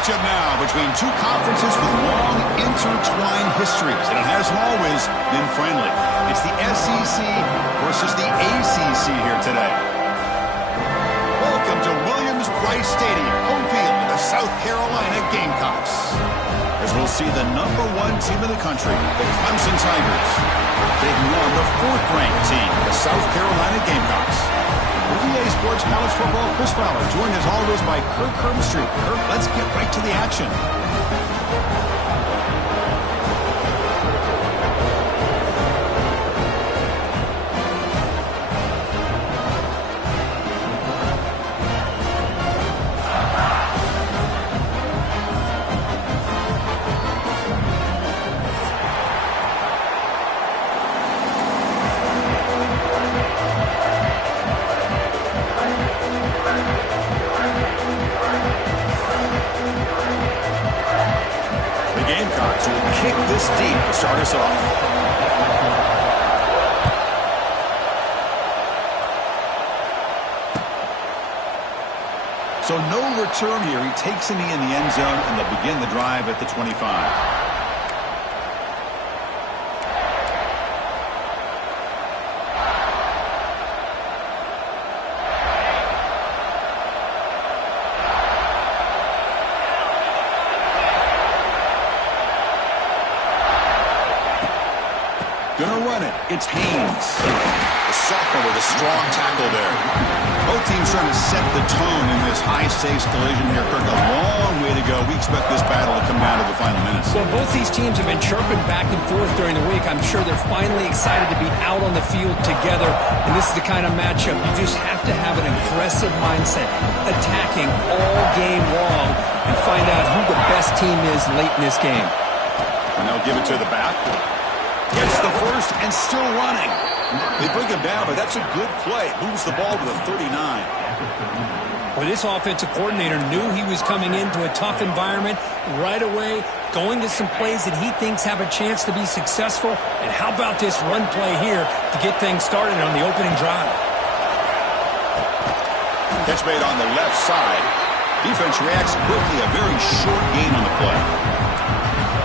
matchup now between two conferences with long intertwined histories, and it hasn't always been friendly. It's the SEC versus the ACC here today. Welcome to Williams-Brice Stadium, home field of the South Carolina Gamecocks, as we'll see the #1 team in the country, the Clemson Tigers, taking on the 4th-ranked team, the South Carolina Gamecocks. With EA Sports College Football, Chris Fowler, joined as always by Kirk Herbstreit. Kirk, let's get right to the action. Gamecocks will kick this deep to start us off. So no return here. He takes a knee in the end zone, and they'll begin the drive at the 25. Gonna run it. It's Haynes. The sophomore with a strong tackle there. Both teams trying to set the tone in this high-stakes collision here. Kirk, a long way to go. We expect this battle to come down to the final minutes. Well, both these teams have been chirping back and forth during the week. I'm sure they're finally excited to be out on the field together. And this is the kind of matchup you just have to have an aggressive mindset, attacking all game long, and find out who the best team is late in this game. And they'll give it to the back. Gets the first and still running. They bring him down, but that's a good play. Moves the ball to the 39. Well, this offensive coordinator knew he was coming into a tough environment right away, going to some plays that he thinks have a chance to be successful. And how about this run play here to get things started on the opening drive? Catch made on the left side. Defense reacts quickly. A very short gain on the play.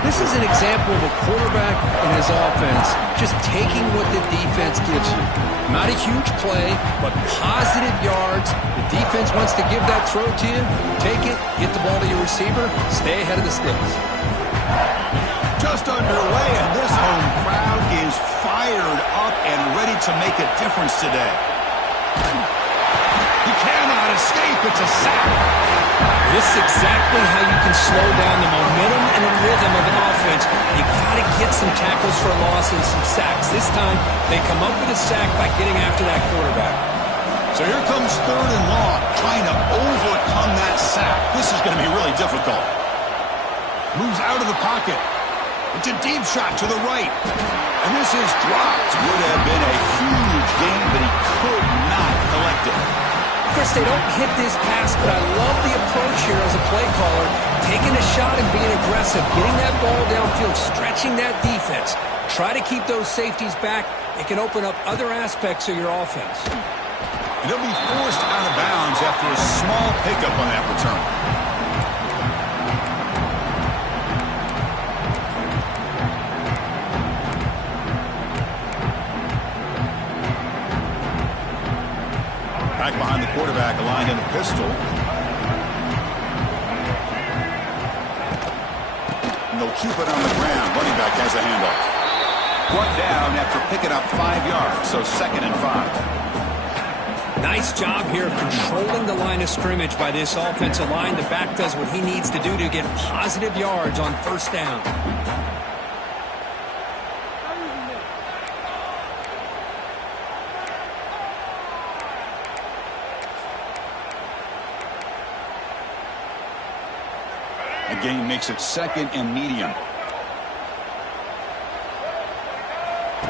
This is an example of a quarterback and his offense just taking what the defense gives you. Not a huge play, but positive yards. The defense wants to give that throw to you. Take it, get the ball to your receiver, stay ahead of the sticks. Just underway, and this home crowd is fired up and ready to make a difference today. He cannot escape. It's a sack. This is exactly how you can slow down the momentum and the rhythm of an offense. You got to get some tackles for a loss and some sacks. This time, they come up with a sack by getting after that quarterback. So here comes 3rd and long, trying to overcome that sack. This is going to be really difficult. Moves out of the pocket. It's a deep shot to the right. And this is dropped. Would have been a huge gain, but he could not collect it. Chris, they don't hit this pass, but I love the approach here as a play caller. Taking a shot and being aggressive, getting that ball downfield, stretching that defense. Try to keep those safeties back. It can open up other aspects of your offense. And he'll be forced out of bounds after a small pickup on that return. Back behind the quarterback, aligned in a pistol. And they'll keep it on the ground. Running back has a handoff. Brought down after picking up 5 yards, so 2nd and 5. Nice job here controlling the line of scrimmage by this offensive line. The back does what he needs to do to get positive yards on 1st down. The gain makes it 2nd and medium.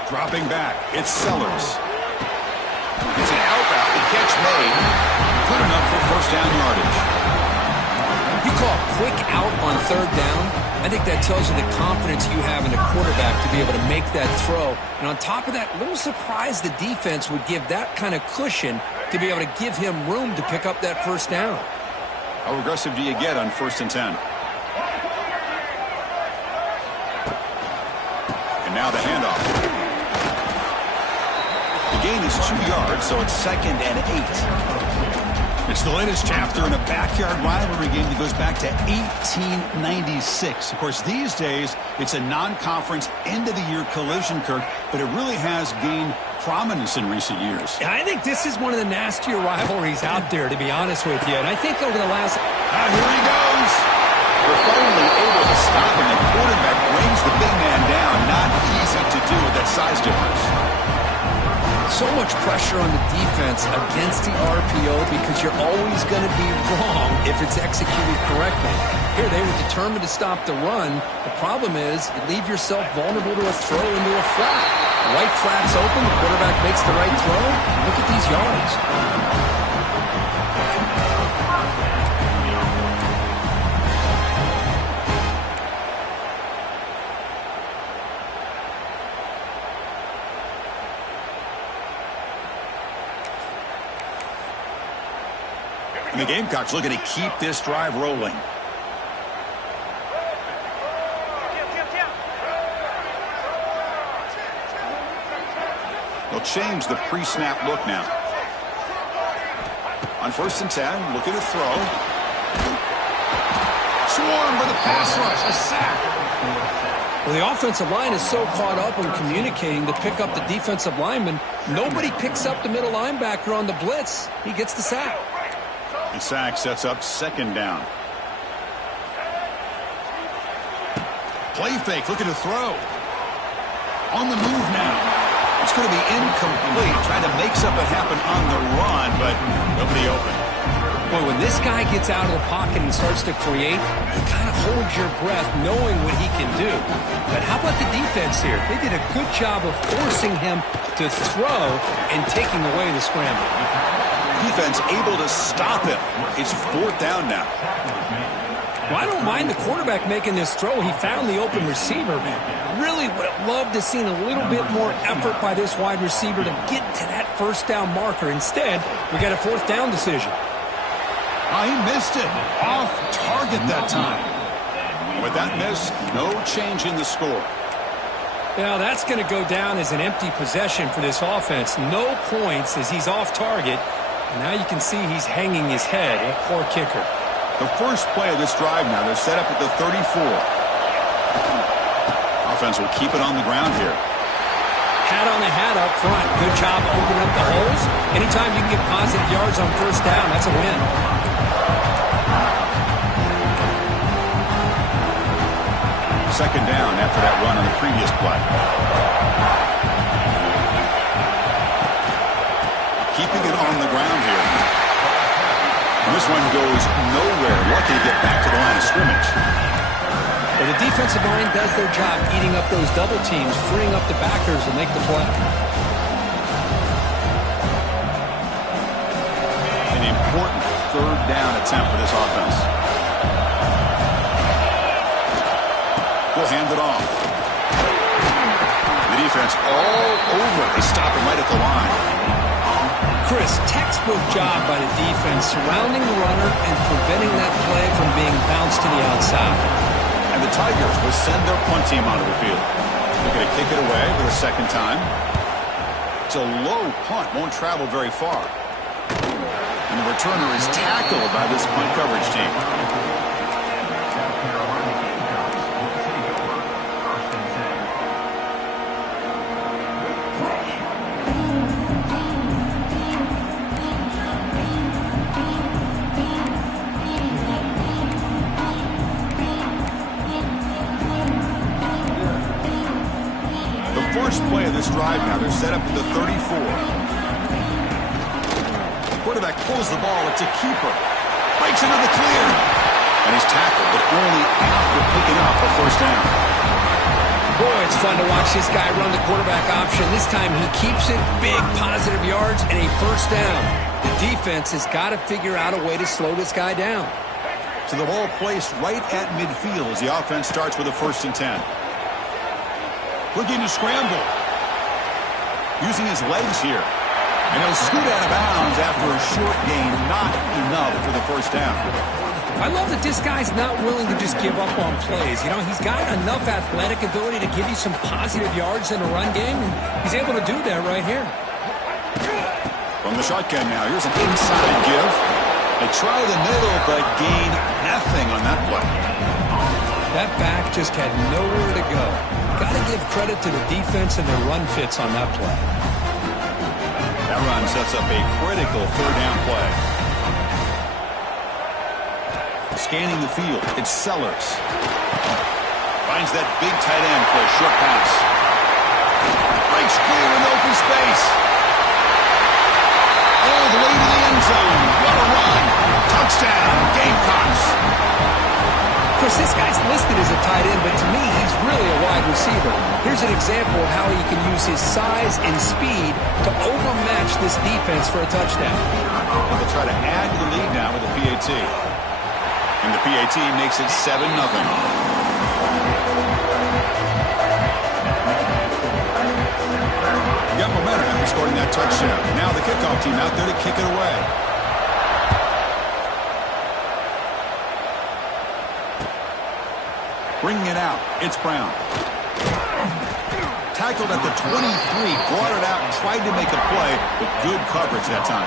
Dropping back, it's Sellers. It's an out-route, the catch made. Good enough for 1st down yardage. You call a quick out on 3rd down. I think that tells you the confidence you have in the quarterback to be able to make that throw. And on top of that, a little surprised the defense would give that kind of cushion to be able to give him room to pick up that 1st down. How aggressive do you get on 1st and 10? And now the handoff. The gain is 2 yards, so it's 2nd and 8. It's the latest chapter in a backyard rivalry game that goes back to 1896. Of course, these days, it's a non-conference end-of-the-year collision, Kirk, but it really has gained prominence in recent years. I think this is one of the nastier rivalries out there, to be honest with you. And I think over the last... Here he goes. They're finally able to stop him. The quarterback brings the big man down. Not easy to do with that size difference. So much pressure on the defense against the RPO because you're always going to be wrong if it's executed correctly. Here, they were determined to stop the run. The problem is you leave yourself vulnerable to a throw into a flat. The right flat's open. The quarterback makes the right throw. Look at these yards. And the Gamecocks looking to keep this drive rolling. They'll change the pre-snap look now. On 1st and 10, looking to throw. Swarm for the pass rush, a sack. Well, the offensive line is so caught up in communicating to pick up the defensive lineman, nobody picks up the middle linebacker on the blitz. He gets the sack. The sack sets up 2nd down. Play fake, looking to throw. On the move now. It's going to be incomplete. Trying to make something happen on the run, but nobody open. Boy, when this guy gets out of the pocket and starts to create, you kind of hold your breath knowing what he can do. But how about the defense here? They did a good job of forcing him to throw and taking away the scramble. Defense able to stop him. It's 4th down now. Well, I don't mind the quarterback making this throw. He found the open receiver. Really would have loved to seen a little bit more effort by this wide receiver to get to that 1st down marker. Instead, we got a 4th down decision. He missed it. Off target that time. With that miss, no change in the score. Now, that's going to go down as an empty possession for this offense. No points as he's off target. And now you can see he's hanging his head. A poor kicker. The first play of this drive now, they're set up at the 34. Offense will keep it on the ground here. Hat on the hat up front. Good job opening up the holes. Anytime you can get positive yards on 1st down, that's a win. 2nd down after that run on the previous play. Keeping it on the ground here. And this one goes nowhere. Lucky to get back to the line of scrimmage. Well, the defensive line does their job eating up those double teams, freeing up the backers to make the play. An important 3rd down attempt for this offense. We'll hand it off. The defense all over. They stop him right at the line. Chris, textbook job by the defense surrounding the runner and preventing that play from being bounced to the outside. And the Tigers will send their punt team onto the field. They're going to kick it away for the 2nd time. It's a low punt, won't travel very far. And the returner is tackled by this punt coverage team. First play of this drive now. They're set up at the 34. The quarterback pulls the ball. It's a keeper. Breaks into the clear. And he's tackled, but only after picking up a 1st down. Boy, it's fun to watch this guy run the quarterback option. This time he keeps it. Big positive yards and a 1st down. The defense has got to figure out a way to slow this guy down. So the ball placed right at midfield as the offense starts with a 1st and 10. Looking to scramble. Using his legs here. And he'll scoot out of bounds after a short gain. Not enough for the 1st down. I love that this guy's not willing to just give up on plays. You know, he's got enough athletic ability to give you some positive yards in a run game, and he's able to do that right here. From the shotgun now, here's an inside give. They try the middle, but gain nothing on that play. That back just had nowhere to go. Got to give credit to the defense and their run fits on that play. That run sets up a critical third down play. Scanning the field, it's Sellers. Finds that big tight end for a short pass. Breaks clear in open space. All the way to the end zone. What a run. Touchdown, Gamecocks. Of course, this guy's listed as a tight end, but to me, he's really a wide receiver. Here's an example of how he can use his size and speed to overmatch this defense for a touchdown. And they'll try to add to the lead now with the PAT. And the PAT makes it 7-0. Got momentum after scoring that touchdown. Now the kickoff team out there to kick it away. Bringing it out, it's Brown. Tackled at the 23, brought it out and tried to make a play, but good coverage that time.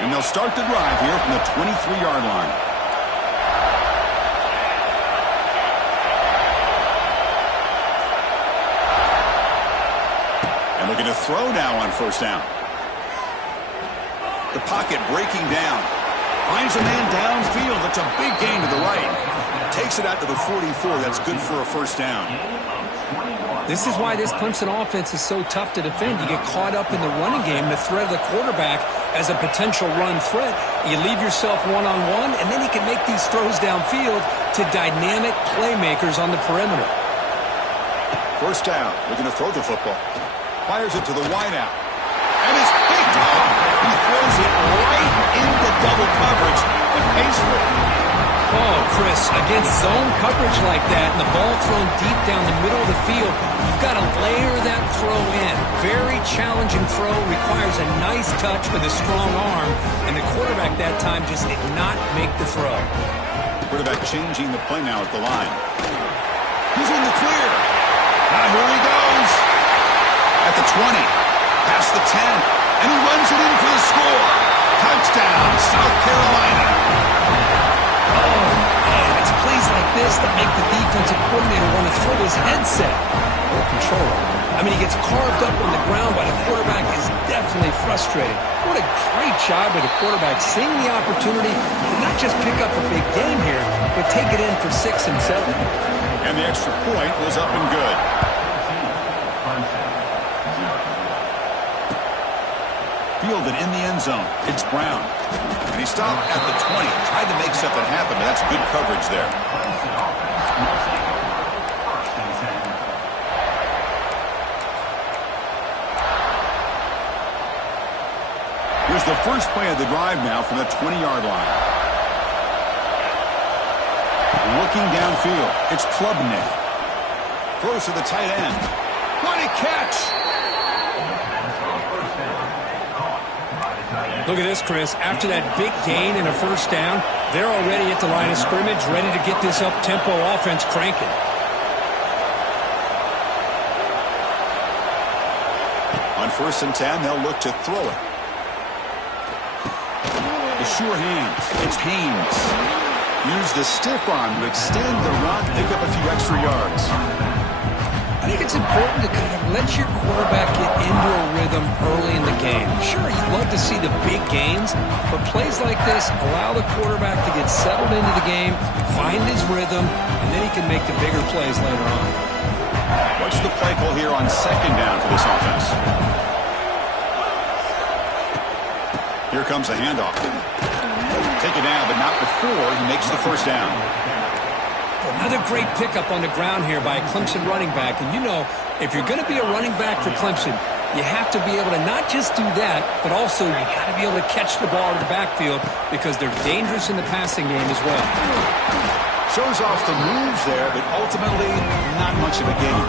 And they'll start the drive here from the 23-yard line. And looking to throw now on first down. The pocket breaking down. Finds a man downfield. That's a big gain to the right. Takes it out to the 44. That's good for a first down. This is why this Clemson offense is so tough to defend. You get caught up in the running game, the threat of the quarterback as a potential run threat. You leave yourself one-on-one, and then he can make these throws downfield to dynamic playmakers on the perimeter. First down. Looking to throw the football. Fires it to the wideout. And it's picked off. He throws it right into double coverage and pays for it. Oh, Chris, against zone coverage like that and the ball thrown deep down the middle of the field, you've got to layer that throw in. Very challenging throw, requires a nice touch with a strong arm, and the quarterback that time just did not make the throw. Quarterback changing the play now at the line. He's in the clear. Now here he goes. At the 20, past the 10, and he runs it in for the score. Touchdown, South Carolina. Oh, man, it's plays like this that make the defensive coordinator want to throw his headset or controller. I mean, he gets carved up on the ground by the quarterback, is definitely frustrated. What a great job by the quarterback, seeing the opportunity to not just pick up a big game here, but take it in for 6 and 7. And the extra point was up and good. Fielded in the end zone. It's Brown. And he stopped at the 20. Tried to make something happen, but that's good coverage there. Here's the first play of the drive now from the 20-yard line. Looking downfield. It's Klubnik. Throws to the tight end. What a catch! Look at this, Chris. After that big gain and a first down, they're already at the line of scrimmage, ready to get this up-tempo offense cranking. On 1st and 10, they'll look to throw it. The sure hands. It's Haynes. Use the stiff arm to extend the run, pick up a few extra yards. I think it's important to kind of let your quarterback get into a rhythm early in the game. Sure, you'd love to see the big gains, but plays like this allow the quarterback to get settled into the game, find his rhythm, and then he can make the bigger plays later on. What's the play call here on 2nd down for this offense? Here comes a handoff. Take it down, but not before he makes the first down. Another great pickup on the ground here by a Clemson running back. And you know, if you're going to be a running back for Clemson, you have to be able to not just do that, but also you got to be able to catch the ball in the backfield because they're dangerous in the passing game as well. Shows off the moves there, but ultimately not much of a gain.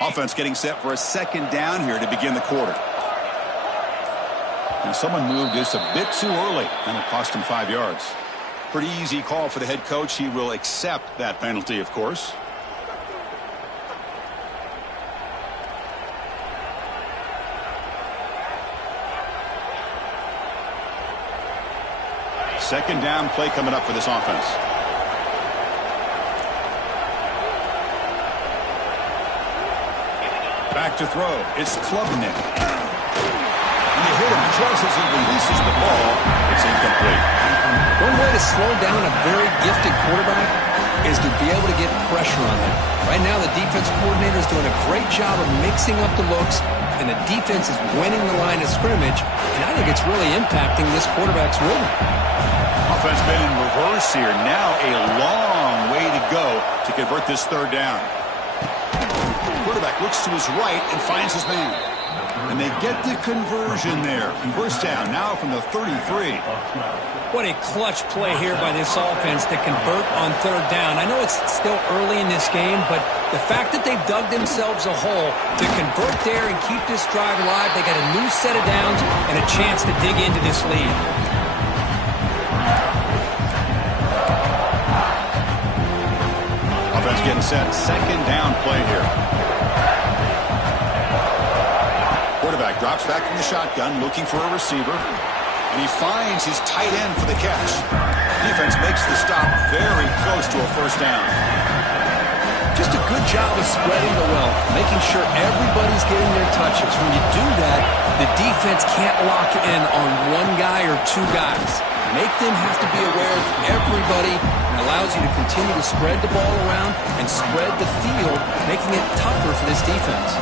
Offense getting set for a second down here to begin the quarter. And someone moved this a bit too early, and it cost him 5 yards. Pretty easy call for the head coach. He will accept that penalty, of course. Second down play coming up for this offense. Back to throw. It's Klubnik. And you hit him just as he releases the ball. It's incomplete. One way to slow down a very gifted quarterback is to be able to get pressure on him. Right now, the defense coordinator is doing a great job of mixing up the looks, and the defense is winning the line of scrimmage, and I think it's really impacting this quarterback's rhythm. Offense been in reverse here. Now a long way to go to convert this third down. Quarterback looks to his right and finds his man. And they get the conversion there. First down now from the 33. What a clutch play here by this offense to convert on third down. I know it's still early in this game, but the fact that they've dug themselves a hole to convert there and keep this drive alive, they got a new set of downs and a chance to dig into this lead. Offense getting set. Second down play here. Quarterback drops back from the shotgun, looking for a receiver. And he finds his tight end for the catch. Defense makes the stop very close to a first down. Just a good job of spreading the wealth, making sure everybody's getting their touches. When you do that, the defense can't lock in on one guy or two guys. Make them have to be aware of everybody, and allows you to continue to spread the ball around and spread the field, making it tougher for this defense.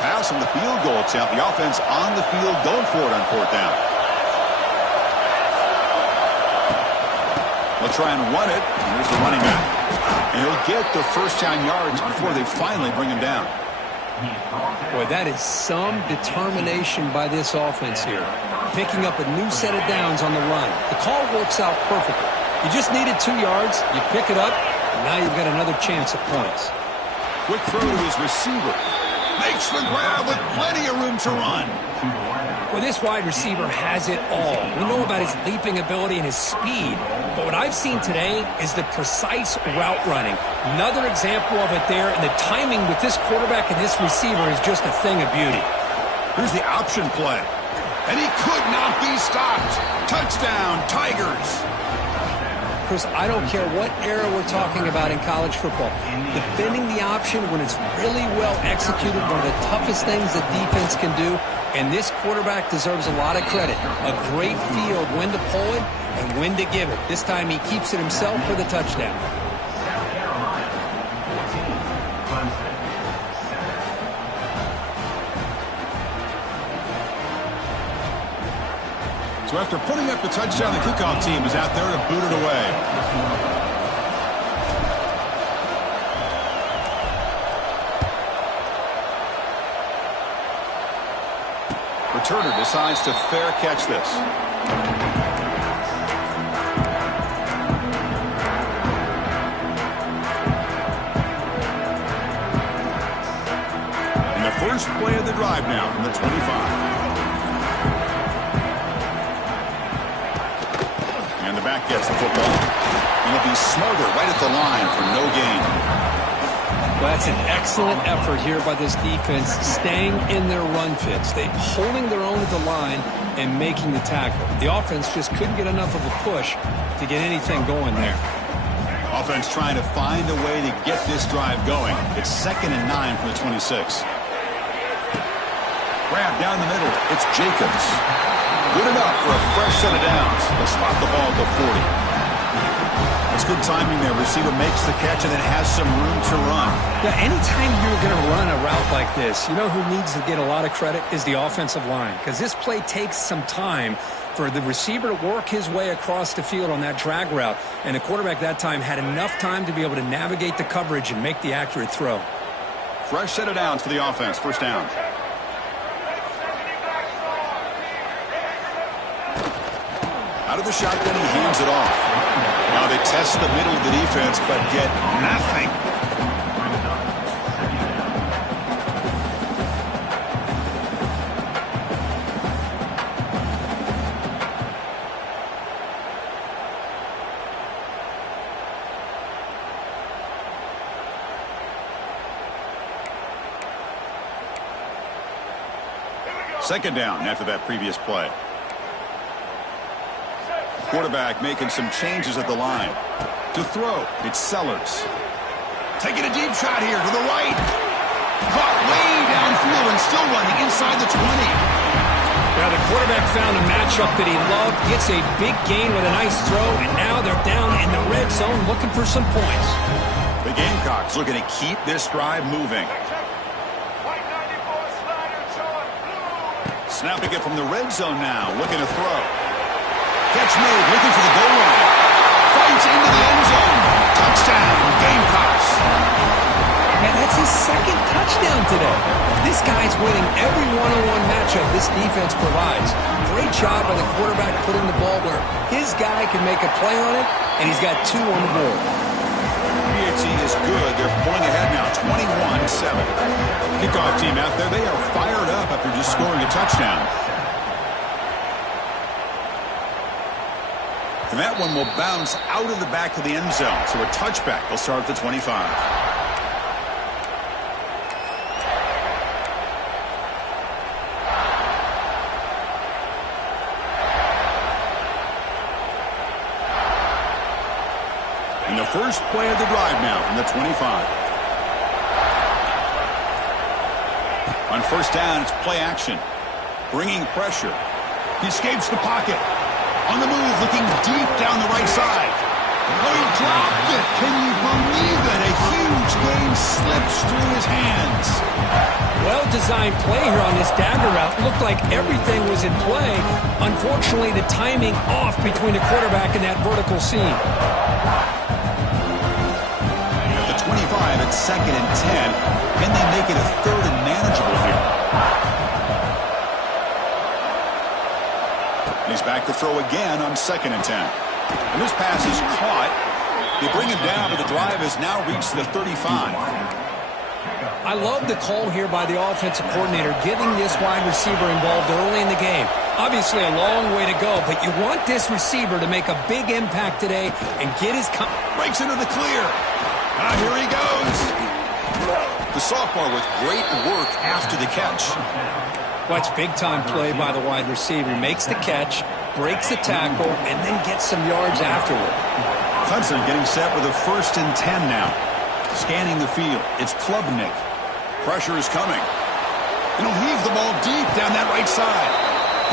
Pass on the field goal attempt. The offense on the field going for it on fourth down. They'll try and run it. Here's the running back. And he'll get the first down yards before they finally bring him down. Boy, that is some determination by this offense here. Picking up a new set of downs on the run. The call works out perfectly. You just needed 2 yards. You pick it up, and now you've got another chance at points. Quick throw to his receiver. Makes the grab with plenty of room to run. Well, this wide receiver has it all. We know about his leaping ability and his speed, but what I've seen today is the precise route running. Another example of it there, and the timing with this quarterback and this receiver is just a thing of beauty. Here's the option play. And he could not be stopped. Touchdown, Tigers. Chris, I don't care what era we're talking about in college football. Defending the option when it's really well executed, one of the toughest things that defense can do, and this quarterback deserves a lot of credit. A great feel of when to pull it and when to give it. This time he keeps it himself for the touchdown. So after putting up the touchdown, the kickoff team is out there to boot it away. Returner decides to fair catch this. And the first play of the drive now from the 25. And the back gets the football. And it'll be Smarter right at the line for no gain. Well, that's an excellent effort here by this defense, staying in their run fits. They're holding their own at the line and making the tackle. The offense just couldn't get enough of a push to get anything going there. Offense trying to find a way to get this drive going. It's 2nd and 9 from the 26. Grab down the middle. It's Jacobs. Good enough for a fresh set of downs. They'll spot the ball at the 40. It's good timing there. Receiver makes the catch and then has some room to run. Yeah, anytime you're going to run a route like this, you know who needs to get a lot of credit is the offensive line. Because this play takes some time for the receiver to work his way across the field on that drag route. And the quarterback that time had enough time to be able to navigate the coverage and make the accurate throw. Fresh set of downs for the offense. First down. Out of the shotgun, he hands it off. Now they test the middle of the defense, but get nothing. Second down after that previous play. Quarterback making some changes at the line. To throw, it's Sellers. Taking a deep shot here to the right. Caught way downfield and still running inside the 20. Now the quarterback found a matchup that he loved, gets a big gain with a nice throw, and now they're down in the red zone looking for some points. The Gamecocks looking to keep this drive moving. Snapping it from the red zone now, looking to throw. Catch made, looking for the goal line. Fights into the end zone. Touchdown, Gamecocks. And that's his second touchdown today. This guy's winning every one-on-one matchup this defense provides. Great job by the quarterback putting the ball where his guy can make a play on it, and he's got 2 on the board. PAT is good. They're pulling ahead now, 21-7. Kickoff team out there, they are fired up after just scoring a touchdown. And that one will bounce out of the back of the end zone. So a touchback. They'll start at the 25. And the first play of the drive now from the 25. On first down, it's play action. Bringing pressure. He escapes the pocket. On the move, looking deep down the right side. Oh, he dropped it. Can you believe it? A huge gain slips through his hands. Well-designed play here on this dagger route. Looked like everything was in play. Unfortunately, the timing off between the quarterback and that vertical seam. At the 25, it's 2nd and 10. Can they make it a 3rd and manageable here? He's back to throw again on 2nd and 10. And this pass is caught. They bring him down, but the drive has now reached the 35. I love the call here by the offensive coordinator, getting this wide receiver involved early in the game. Obviously a long way to go, but you want this receiver to make a big impact today and get his... Breaks into the clear. Here he goes. The sophomore with great work after the catch. Watch big-time play by the wide receiver. Makes the catch, breaks the tackle, and then gets some yards afterward. Clemson getting set with a 1st and 10 now. Scanning the field. It's Klubnik. Pressure is coming. And he'll heave the ball deep down that right side.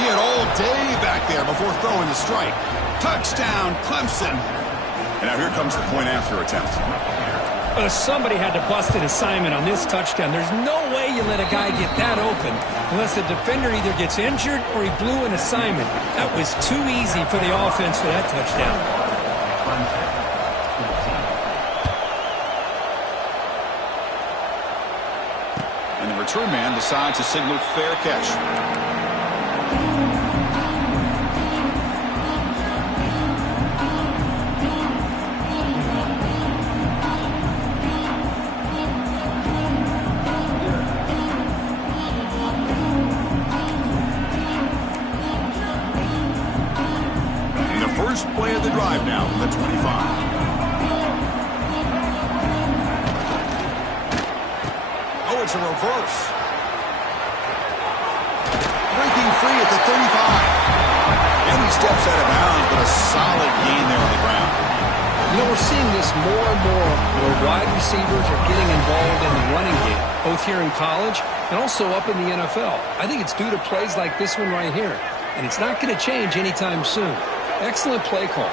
He had all day back there before throwing the strike. Touchdown, Clemson. And now here comes the point after attempt. Somebody had to bust an assignment on this touchdown. There's no way you let a guy get that open unless the defender either gets injured or he blew an assignment. That was too easy for the offense for that touchdown. And the return man decides to signal fair catch. Play of the drive now from the 25. Oh, it's a reverse. Breaking free at the 35. And he steps out of bounds, but a solid gain there on the ground. You know, we're seeing this more and more where wide receivers are getting involved in the running game, both here in college and also up in the NFL. I think it's due to plays like this one right here. And it's not going to change anytime soon. Excellent play call.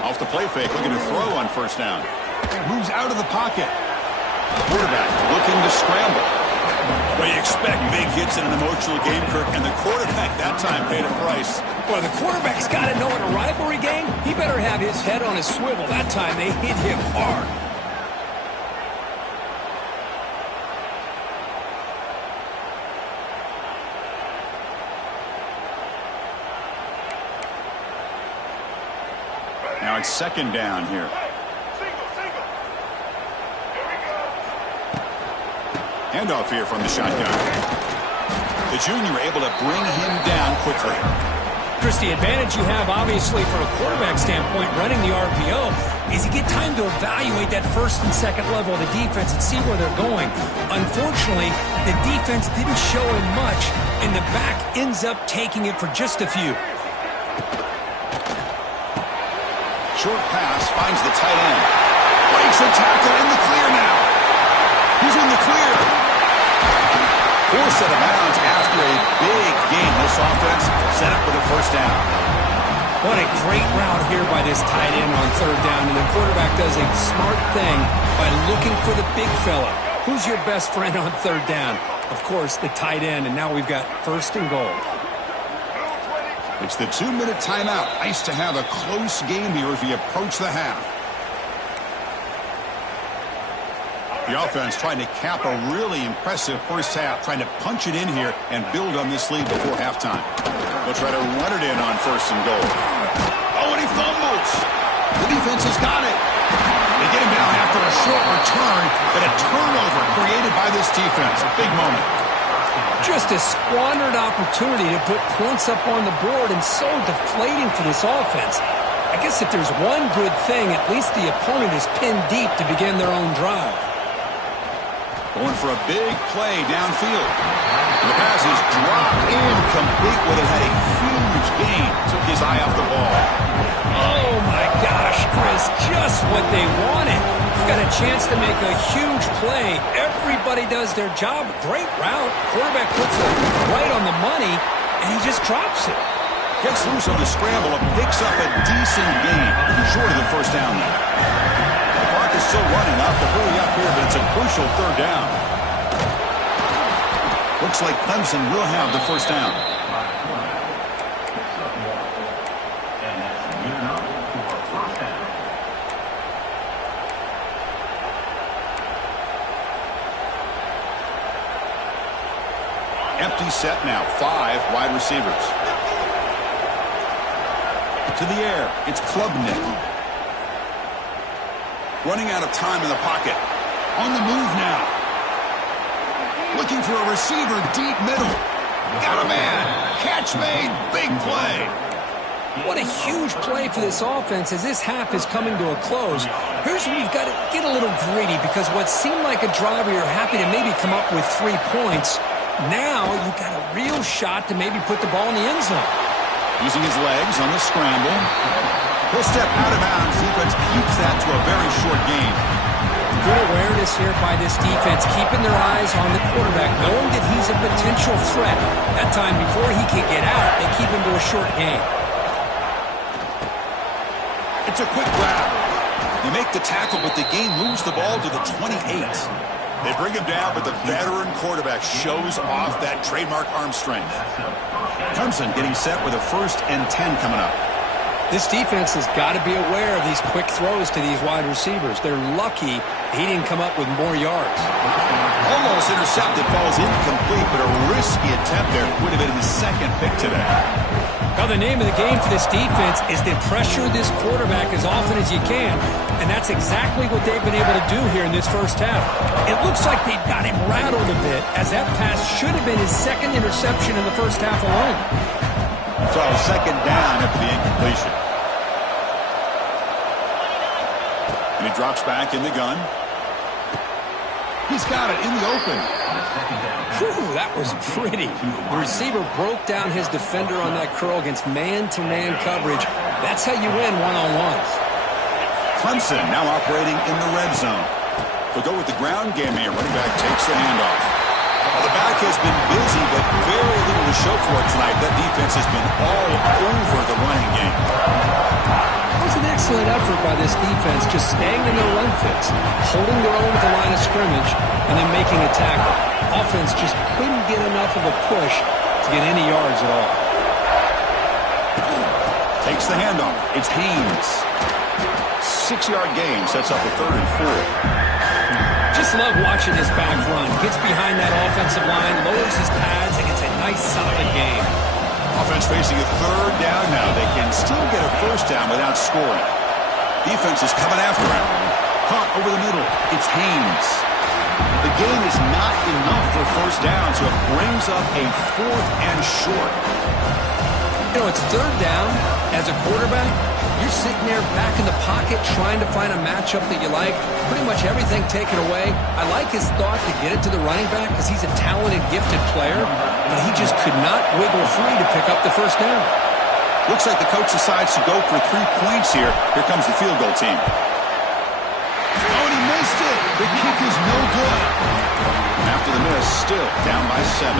Off the play fake, looking to throw on first down. Moves out of the pocket. Quarterback looking to scramble. Well, you expect big hits in an emotional game, Kirk, and the quarterback that time paid a price. Well, the quarterback's got to know in a rivalry game, he better have his head on his swivel. That time they hit him hard. Now it's second down here. Handoff here from the shotgun. The junior able to bring him down quickly. Chris, the advantage you have, obviously, from a quarterback standpoint, running the RPO, is you get time to evaluate that first and second level of the defense and see where they're going. Unfortunately, the defense didn't show him much, and the back ends up taking it for just a few. Short pass finds the tight end. Breaks a tackle in the clear now. He's in the clear. Forced out of bounds after a big gain. This offense set up with a first down. What a great route here by this tight end on third down, and the quarterback does a smart thing by looking for the big fella. Who's your best friend on third down? Of course, the tight end, and now we've got first and goal. It's the 2-minute timeout. Nice to have a close game here as we approach the half. The offense trying to cap a really impressive first half, trying to punch it in here and build on this lead before halftime. They'll try to run it in on first and goal. Oh, and he fumbles. The defense has got it. They get him down after a short return, but a turnover created by this defense. A big moment. Just a squandered opportunity to put points up on the board, and so deflating for this offense. I guess if there's one good thing, at least the opponent is pinned deep to begin their own drive. Going for a big play downfield. The pass is dropped incomplete when it had a huge gain. Took his eye off the ball. Oh, my gosh, Chris, just what they wanted. Got a chance to make a huge play. Everybody does their job. Great route. Quarterback puts it right on the money, and he just drops it. Gets loose on the scramble and picks up a decent gain. Short of the first down there. The clock is still running. Off to hurry up here, but it's a crucial third down. Looks like Clemson will have the first down. Empty set now. 5 wide receivers. To the air. It's Klubnik. Running out of time in the pocket. On the move now. Looking for a receiver deep middle. Got a man. Catch made. Big play. What a huge play for this offense as this half is coming to a close. Here's where you've got to get a little greedy, because what seemed like a drive where you're happy to maybe come up with 3 points, now you've got a real shot to maybe put the ball in the end zone. Using his legs on the scramble. He'll step out of bounds. Defense keeps that to a very short gain. Good awareness here by this defense, keeping their eyes on the quarterback, knowing that he's a potential threat. That time, before he can get out, they keep him to a short gain. It's a quick grab. They make the tackle, but the game moves the ball to the 28. They bring him down, but the veteran quarterback shows off that trademark arm strength. Clemson getting set with a 1st and 10 coming up. This defense has got to be aware of these quick throws to these wide receivers. They're lucky he didn't come up with more yards. Almost intercepted, falls incomplete, but a risky attempt there. Would have been his 2nd pick today. Now, the name of the game for this defense is to pressure this quarterback as often as you can, and that's exactly what they've been able to do here in this first half. It looks like they've got him rattled a bit, as that pass should have been his 2nd interception in the first half alone. So 2nd down after the incompletion. And he drops back in the gun. He's got it in the open. Whew, that was pretty. The receiver broke down his defender on that curl against man-to-man coverage. That's how you win one-on-ones. Clemson now operating in the red zone. They'll go with the ground game here. Running back takes the handoff. Well, the back has been busy, but very little to show for it tonight. That defense has been all over the running game. It was an excellent effort by this defense, just staying in their run fits, holding their own at the line of scrimmage, and then making a tackle. Offense just couldn't get enough of a push to get any yards at all. Takes the handoff. It's Haynes. 6-yard gain sets up a 3rd and 4. Just love watching this back run. Gets behind that offensive line, lowers his pads, and gets a nice solid gain. Offense facing a 3rd down now. They can still get a 1st down without scoring. Defense is coming after him. Caught over the middle. It's Haynes. The gain is not enough for 1st down, so it brings up a 4th and short. You know, it's 3rd down. As a quarterback, you're sitting there back in the pocket trying to find a matchup that you like. Pretty much everything taken away. I like his thought to get it to the running back because he's a talented, gifted player, but he just could not wiggle free to pick up the 1st down. Looks like the coach decides to go for 3 points here. Here comes the field goal team. Oh, and he missed it. The kick is no good. After the miss, still down by 7.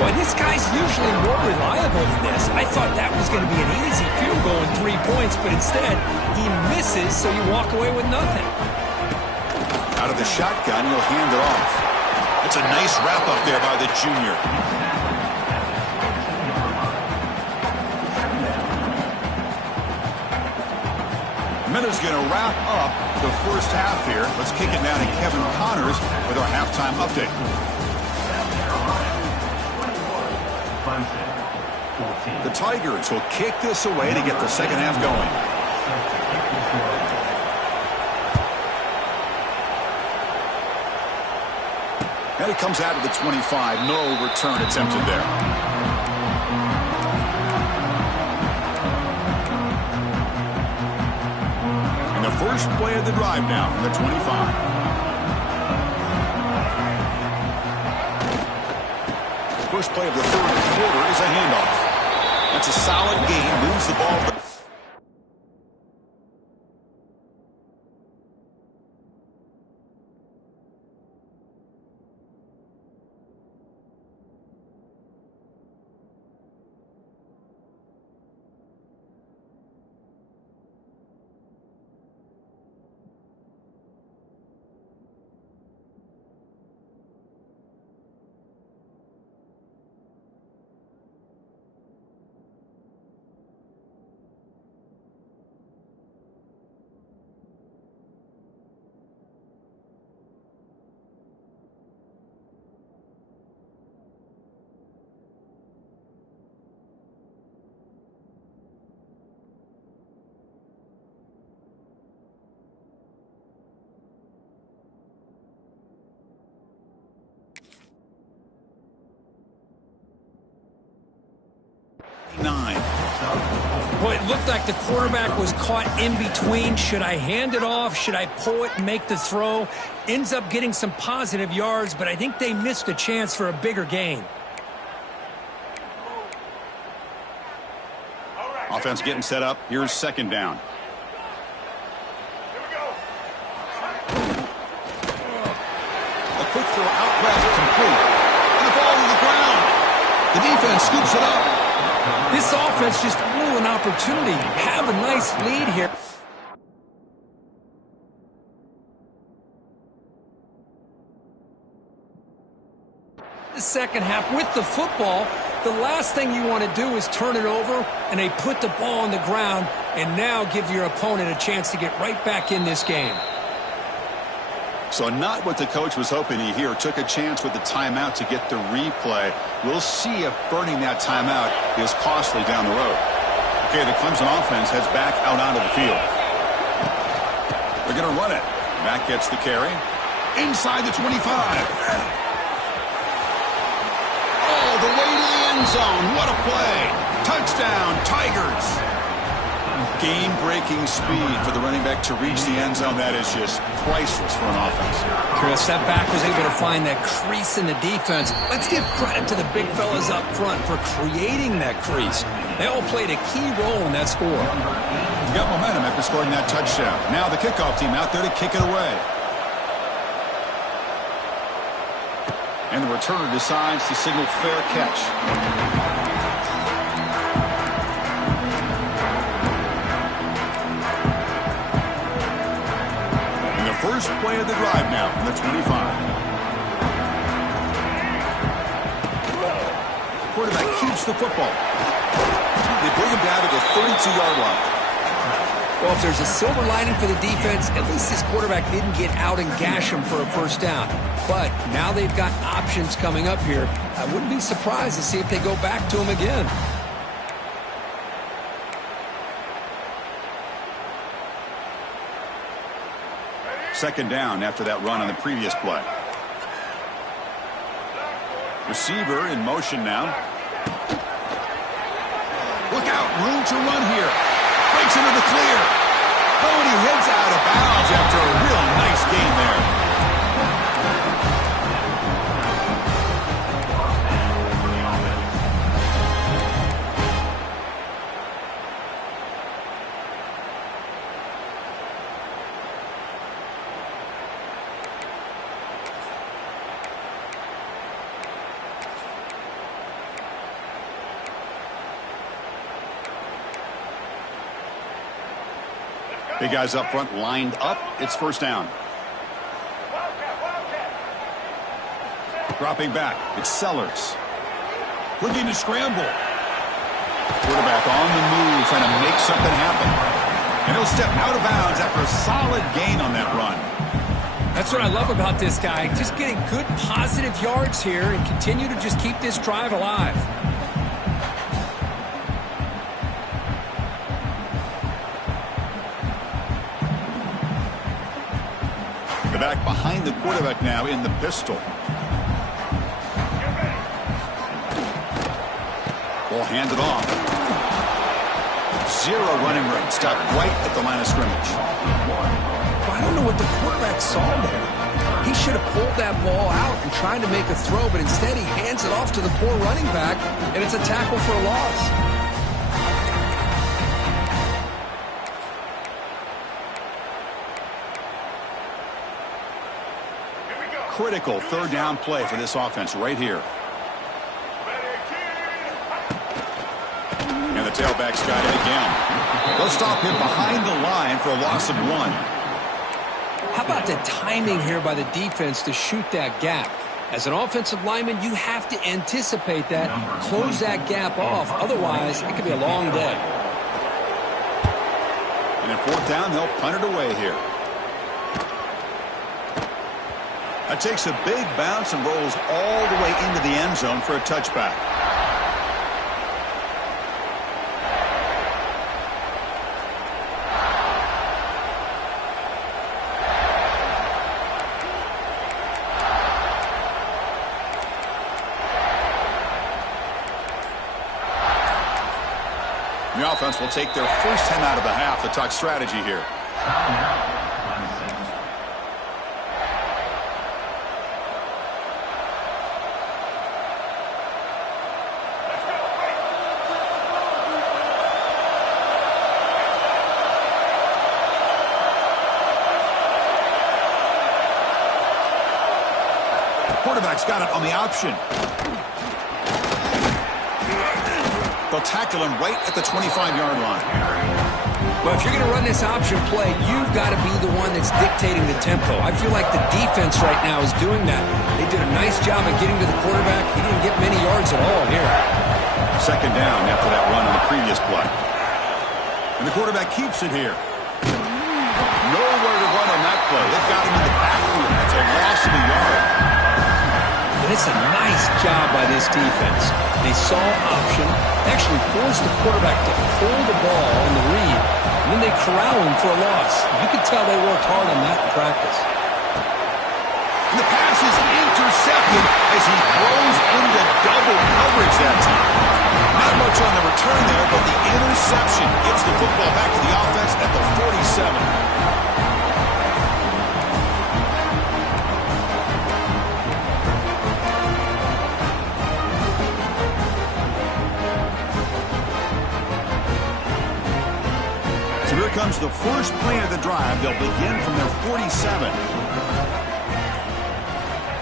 Boy, this guy's usually more reliable than this. I thought that was going to be an easy field goal in 3 points, but instead, he misses, so you walk away with nothing. Out of the shotgun, he'll hand it off. That's a nice wrap-up there by the junior. Minute's going to wrap up the 1st half here. Let's kick it now to Kevin Connors with our halftime update. The Tigers will kick this away to get the 2nd half going. And it comes out of the 25. No return attempted there. First play of the drive now from the 25. First play of the 3rd quarter is a handoff. That's a solid gain. Moves the ball. Boy, it looked like the quarterback was caught in between. Should I hand it off? Should I pull it and make the throw? Ends up getting some positive yards, but I think they missed a chance for a bigger gain. Offense getting set up. Here's 2nd down. A quick throw out left, complete. And the ball to the ground. The defense scoops it up. This offense just blew an opportunity. Have a nice lead here. The 2nd half with the football, the last thing you want to do is turn it over, and they put the ball on the ground and now give your opponent a chance to get right back in this game. So not what the coach was hoping to hear. Took a chance with the timeout to get the replay. We'll see if burning that timeout is costly down the road. Okay, the Clemson offense heads back out onto the field. They're going to run it. Mack gets the carry. Inside the 25. Oh, the way to the end zone. What a play. Touchdown, Tigers. Game-breaking speed for the running back to reach the end zone. That is just priceless for an offense. Chris, that back was able to find that crease in the defense. Let's give credit to the big fellas up front for creating that crease. They all played a key role in that score. He got momentum after scoring that touchdown. Now the kickoff team out there to kick it away. And the returner decides to signal fair catch. first play of the drive now from the 25. Quarterback keeps the football. They bring him down to the 32-yard line. Well, if there's a silver lining for the defense, at least this quarterback didn't get out and gash him for a first down. But now they've got options coming up here. I wouldn't be surprised to see if they go back to him again. Second down after that run on the previous play. Receiver in motion now. Look out, room to run here. Breaks into the clear. Oh, and he heads out of bounds after a real nice gain there. Big guys up front lined up. It's first down. Dropping back. It's Sellers. Looking to scramble. Quarterback on the move, trying to make something happen. And he'll step out of bounds after a solid gain on that run. That's what I love about this guy. Just getting good positive yards here and continue to just keep this drive alive. The back behind the quarterback now in the pistol. Ball handed off. Zero running room. Stopped right at the line of scrimmage. I don't know what the quarterback saw there. He should have pulled that ball out and tried to make a throw, but instead he hands it off to the poor running back, and it's a tackle for a loss. Critical third down play for this offense right here. And the tailback's got it again. They'll stop him behind the line for a loss of 1. How about the timing here by the defense to shoot that gap? As an offensive lineman, you have to anticipate that, close that gap off. Otherwise, it could be a long day. And at fourth down, they'll punt it away here. That takes a big bounce and rolls all the way into the end zone for a touchback. The offense will take their first 10 out of the half to talk strategy here. Quarterback's got it on the option. They'll tackle him right at the 25-yard line. Well, if you're going to run this option play, you've got to be the one that's dictating the tempo. I feel like the defense right now is doing that. They did a nice job of getting to the quarterback. He didn't get many yards at all here. Second down after that run on the previous play. And the quarterback keeps it here. Nowhere to run on that play. They've got him in the backfield. That's a loss of a yard. And it's a nice job by this defense. They saw option, actually forced the quarterback to pull the ball on the read, and then they corral him for a loss. You could tell they worked hard on that in practice. And the pass is intercepted as he throws into double coverage that time. Not much on the return there, but the interception gets the football back to the offense at the 47. Here comes the first play of the drive. They'll begin from their 47.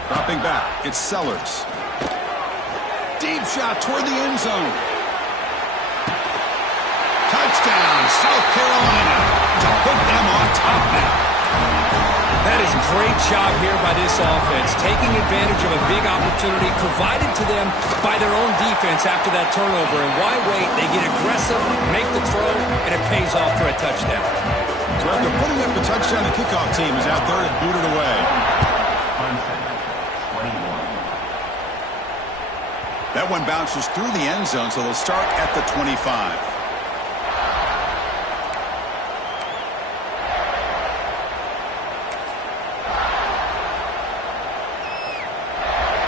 Dropping back, it's Sellers. Deep shot toward the end zone. Touchdown, South Carolina, to put them on top now. That is a great job here by this offense, taking advantage of a big opportunity provided to them by their own defense after that turnover. And why wait? They get aggressive, make the throw, and it pays off for a touchdown. So after putting up a touchdown, the kickoff team is out there to boot it away. That one bounces through the end zone, so they'll start at the 25.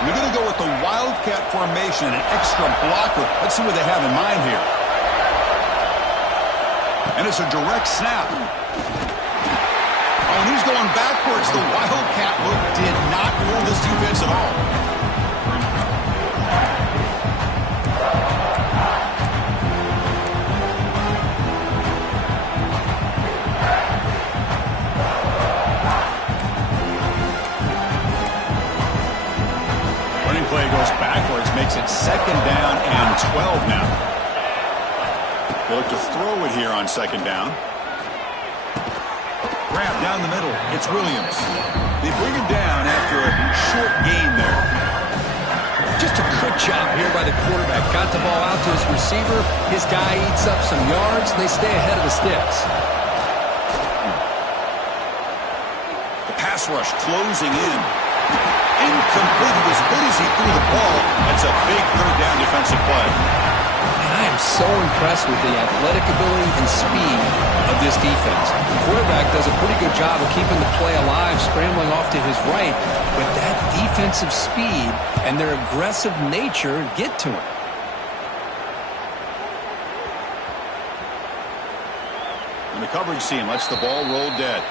They're going to go with the Wildcat formation, an extra blocker. Let's see what they have in mind here. And it's a direct snap. Oh, and he's going backwards. The Wildcat look did not fool this defense at all. Play goes backwards, makes it 2nd down and 12 now. They look to throw it here on 2nd down. Grab down the middle. It's Williams. They bring him down after a short gain there. Just a good job here by the quarterback. Got the ball out to his receiver. His guy eats up some yards. They stay ahead of the sticks. The pass rush closing in. Incomplete. As good as he threw the ball, that's a big 3rd down defensive play. And I am so impressed with the athletic ability and speed of this defense. The quarterback does a pretty good job of keeping the play alive, scrambling off to his right, but that defensive speed and their aggressive nature get to him. And the coverage team lets the ball roll dead.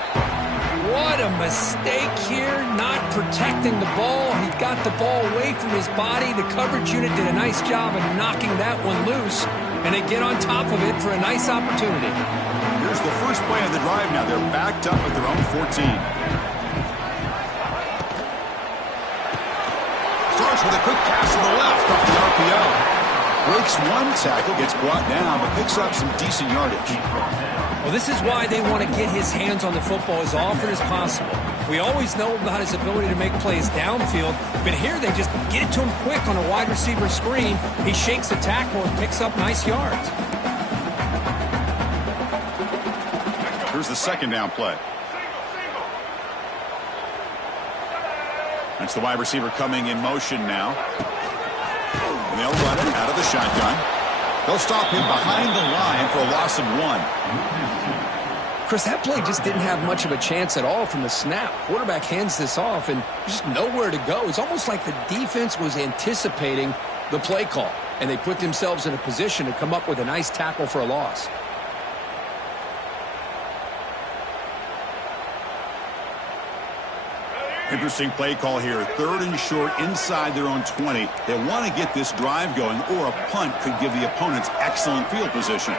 What a mistake here, not protecting the ball. He got the ball away from his body. The coverage unit did a nice job of knocking that one loose, and they get on top of it for a nice opportunity. Here's the first play of the drive now. They're backed up at their own 14. Starts with a quick pass to the left off the RPO. Breaks one tackle, gets brought down, but picks up some decent yardage. Well, this is why they want to get his hands on the football as often as possible. We always know about his ability to make plays downfield, but here they just get it to him quick on a wide receiver screen. He shakes the tackle and picks up nice yards. Here's the 2nd down play. That's the wide receiver coming in motion now. And they'll run it out of the shotgun. They'll stop him behind the line for a loss of 1. Chris, that play just didn't have much of a chance at all from the snap. Quarterback hands this off and just nowhere to go. It's almost like the defense was anticipating the play call, and they put themselves in a position to come up with a nice tackle for a loss. Interesting play call here. 3rd and short inside their own 20. They want to get this drive going, or a punt could give the opponents excellent field position.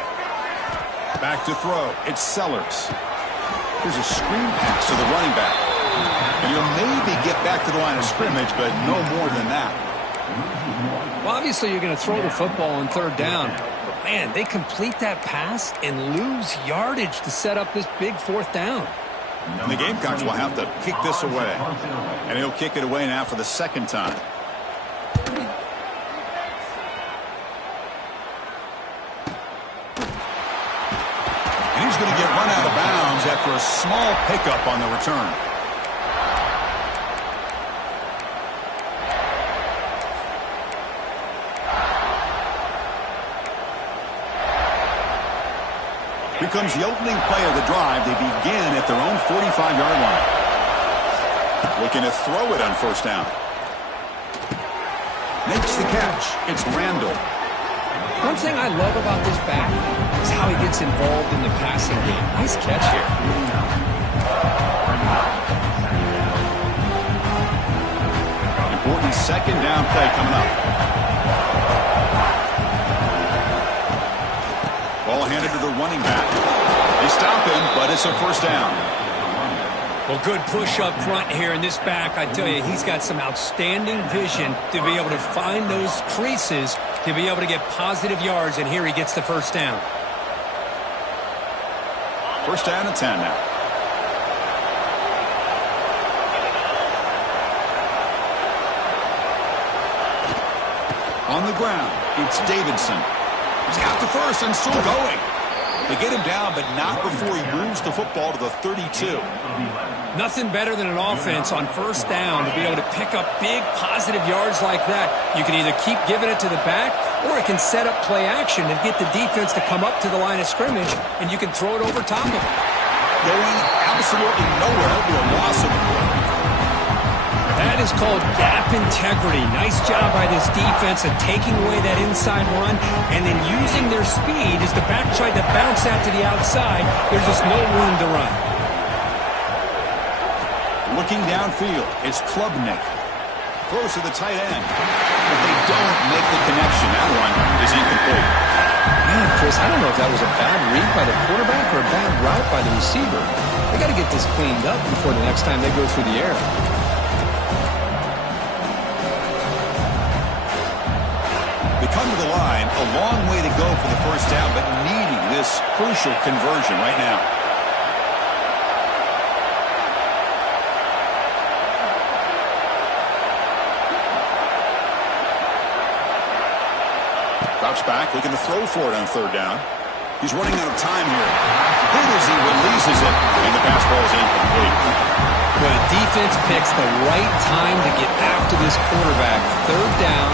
Back to throw. It's Sellers. Here's a screen pass to the running back. And he'll maybe get back to the line of scrimmage, but no more than that. Well, obviously you're going to throw the football on 3rd down. But, man, they complete that pass and lose yardage to set up this big 4th down. And the Gamecocks will have to kick this away. And he'll kick it away now for the 2nd time. And he's going to get run out of bounds after a small pickup on the return. Here comes the opening play of the drive. They begin at their own 45-yard line. Looking to throw it on 1st down. Makes the catch. It's Randall. One thing I love about this back is how he gets involved in the passing game. Nice catch here. Important 2nd down play coming up. Ball handed to the running back. They stop him, but it's a 1st down. Well, good push up front here in this back. I tell you, he's got some outstanding vision to be able to find those creases to be able to get positive yards, and here he gets the 1st down. 1st down and 10 now. On the ground, it's Davidson. He's got the first and still going. They get him down, but not before he moves the football to the 32. Nothing better than an offense on first down to be able to pick up big positive yards like that. You can either keep giving it to the back, or it can set up play action and get the defense to come up to the line of scrimmage, and you can throw it over top of them. Going absolutely nowhere to a loss of the play. That is called gap integrity. Nice job by this defense of taking away that inside run and then using their speed as the back tried to bounce that to the outside. There's just no room to run. Looking downfield, it's Klubnik. Throws to the tight end. But they don't make the connection. That one is incomplete. Man, Chris, I don't know if that was a bad read by the quarterback or a bad route by the receiver. They got to get this cleaned up before the next time they go through the air. They come to the line, a long way to go for the first down, but needing this crucial conversion right now. Drops back, looking to throw for it on third down. He's running out of time here. Good as he releases it, and the pass ball is incomplete. Well, defense picks the right time to get after this quarterback. Third down,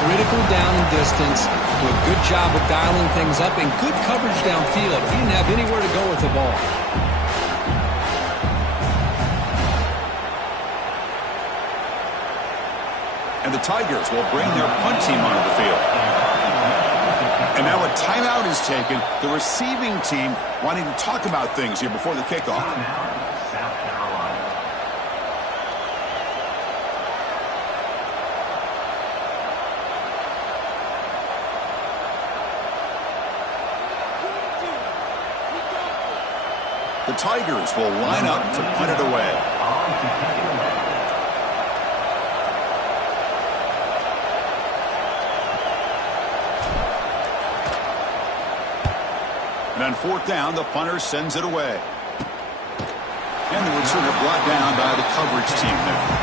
critical down and distance. Do a good job of dialing things up and good coverage downfield. He didn't have anywhere to go with the ball. And the Tigers will bring their punt team onto the field. And now a timeout is taken. The receiving team wanting to talk about things here before the kickoff. The Tigers will line up to punt it away. And on fourth down, the punter sends it away. And the returner brought down by the coverage team there.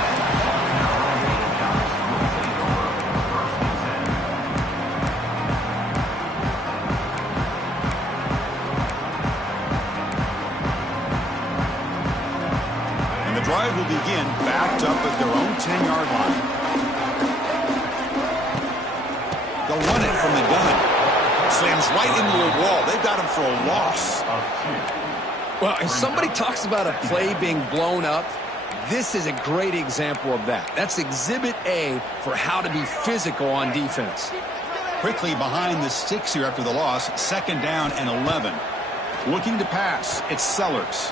Drive will begin backed up at their own 10-yard line. They'll run it from the gun. Slams right into a wall. They've got him for a loss. Well, if somebody talks about a play being blown up, this is a great example of that. That's exhibit A for how to be physical on defense. Quickly behind the sticks here after the loss. Second down and 11. Looking to pass. It's Sellers.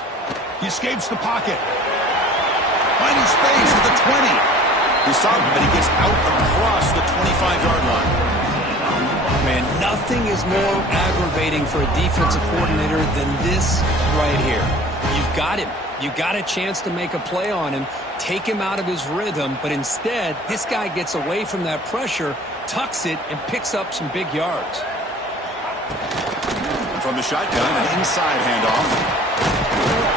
He escapes the pocket. Finding space at the 20. He's stopped, but he gets out across the 25-yard line. Man, nothing is more aggravating for a defensive coordinator than this right here. You've got him. You've got a chance to make a play on him, take him out of his rhythm, but instead, this guy gets away from that pressure, tucks it, and picks up some big yards. From the shotgun, an inside handoff.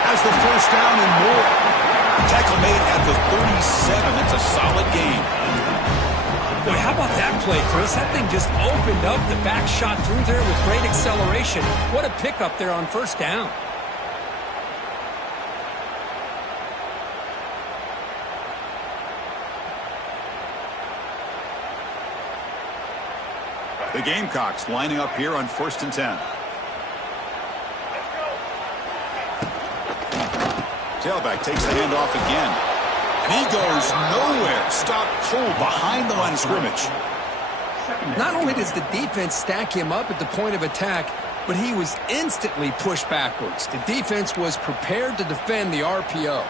Has the first down and more. Tackle made at the 37. It's a solid game. Boy, how about that play, Chris? That thing just opened up. The back shot through there with great acceleration. What a pickup there on first down. The Gamecocks lining up here on 1st and 10. Tailback takes the handoff again. And he goes nowhere. Stopped cold behind the line of scrimmage. Not only does the defense stack him up at the point of attack, but he was instantly pushed backwards. The defense was prepared to defend the RPO.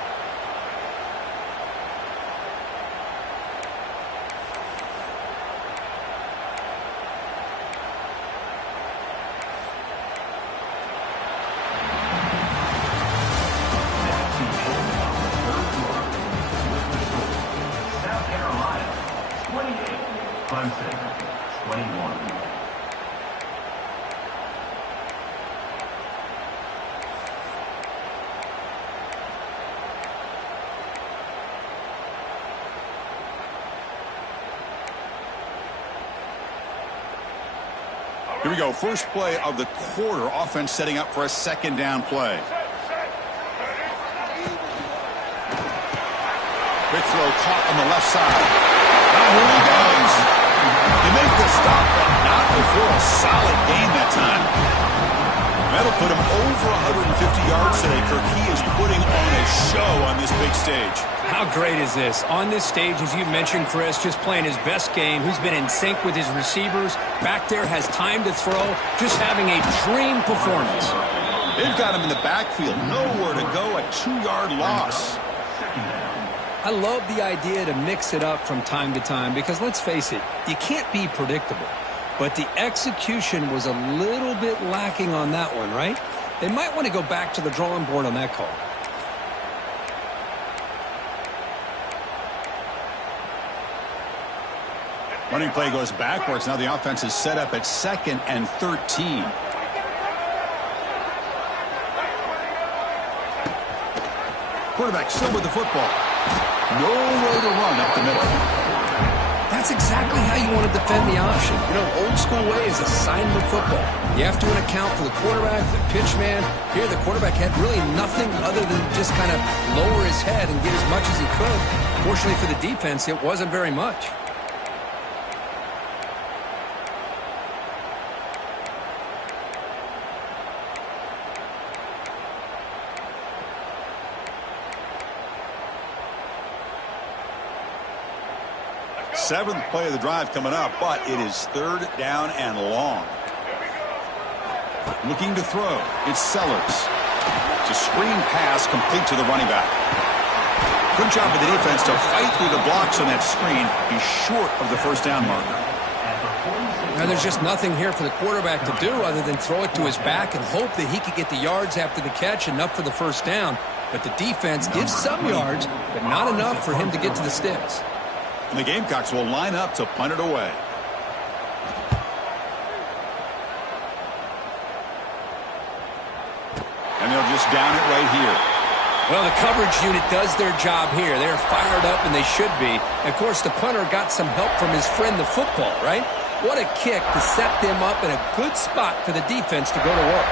Here we go. First play of the quarter. Offense setting up for a second down play. Quick throw caught on the left side. Now here he goes. He made the stop, but not before a solid gain that time. That'll put him over 150 yards today, Kirk. He is putting on a show on this big stage. How great is this? On this stage, as you mentioned, Chris, just playing his best game. He's been in sync with his receivers. Back there, has time to throw. Just having a dream performance. They've got him in the backfield. Nowhere to go. A 2-yard loss. I love the idea to mix it up from time to time because, let's face it, you can't be predictable. But the execution was a little bit lacking on that one, right? They might want to go back to the drawing board on that call. Running play goes backwards. Now the offense is set up at 2nd and 13. Quarterback still with the football. Nowhere to run up the middle. That's exactly how you want to defend the option. You know, old school way is assignment football. You have to account for the quarterback, the pitch man. Here, the quarterback had really nothing other than just kind of lower his head and get as much as he could. Fortunately for the defense, it wasn't very much. Seventh play of the drive coming up, but it is 3rd down and long. Looking to throw. It's Sellers. It's a screen pass complete to the running back. Good job of the defense to fight through the blocks on that screen. He's short of the first down marker. Now there's just nothing here for the quarterback to do other than throw it to his back and hope that he could get the yards after the catch, enough for the first down. But the defense gives some yards, but not enough for him to get to the sticks. And the Gamecocks will line up to punt it away. And they'll just down it right here. Well, the coverage unit does their job here. They're fired up, and they should be. Of course, the punter got some help from his friend, the football, right? What a kick to set them up in a good spot for the defense to go to work.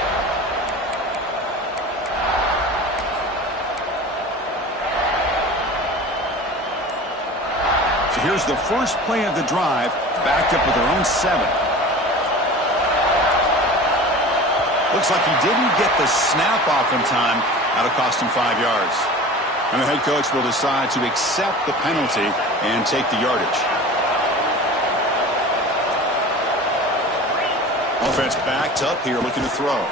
Here's the first play of the drive, backed up with their own 7. Looks like he didn't get the snap off in time. That'll cost him 5 yards. And the head coach will decide to accept the penalty and take the yardage. Offense backed up here, looking to throw.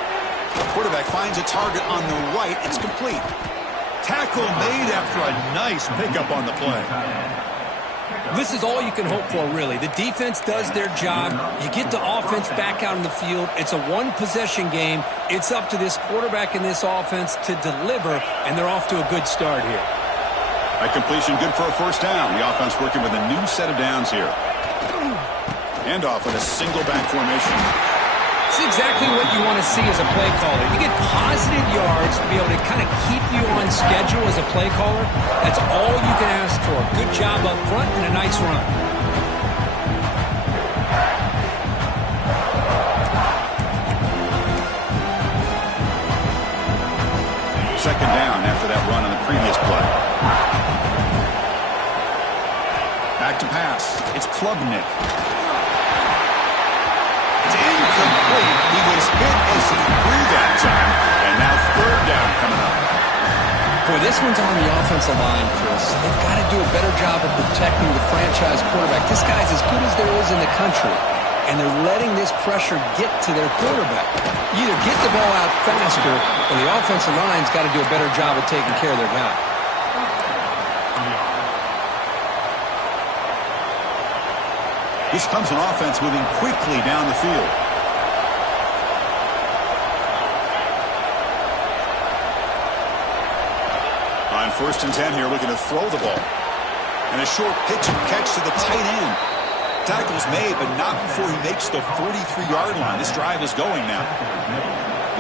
The quarterback finds a target on the right. It's complete. Tackle made after a nice pickup on the play. This is all you can hope for, really. The defense does their job. You get the offense back out in the field. It's a one-possession game. It's up to this quarterback and this offense to deliver, and they're off to a good start here. That completion good for a first down. The offense working with a new set of downs here. Handoff in a single back formation. It's exactly what you want to see as a play caller. You get positive yards to be able to kind of keep you on schedule as a play caller. That's all you can ask for. Good job up front and a nice run. Second down after that run on the previous play. Back to pass. It's Klubnik. Incomplete. He was hit as he threw that time, and now 3rd down coming up. Boy, this one's on the offensive line, Chris. They've got to do a better job of protecting the franchise quarterback. This guy's as good as there is in the country, and they're letting this pressure get to their quarterback. You either get the ball out faster, or the offensive line's got to do a better job of taking care of their guy. This comes an offense moving quickly down the field. On 1st and 10 here, looking to throw the ball. And a short pitch and catch to the tight end. Tackle's made, but not before he makes the 43-yard line. This drive is going now.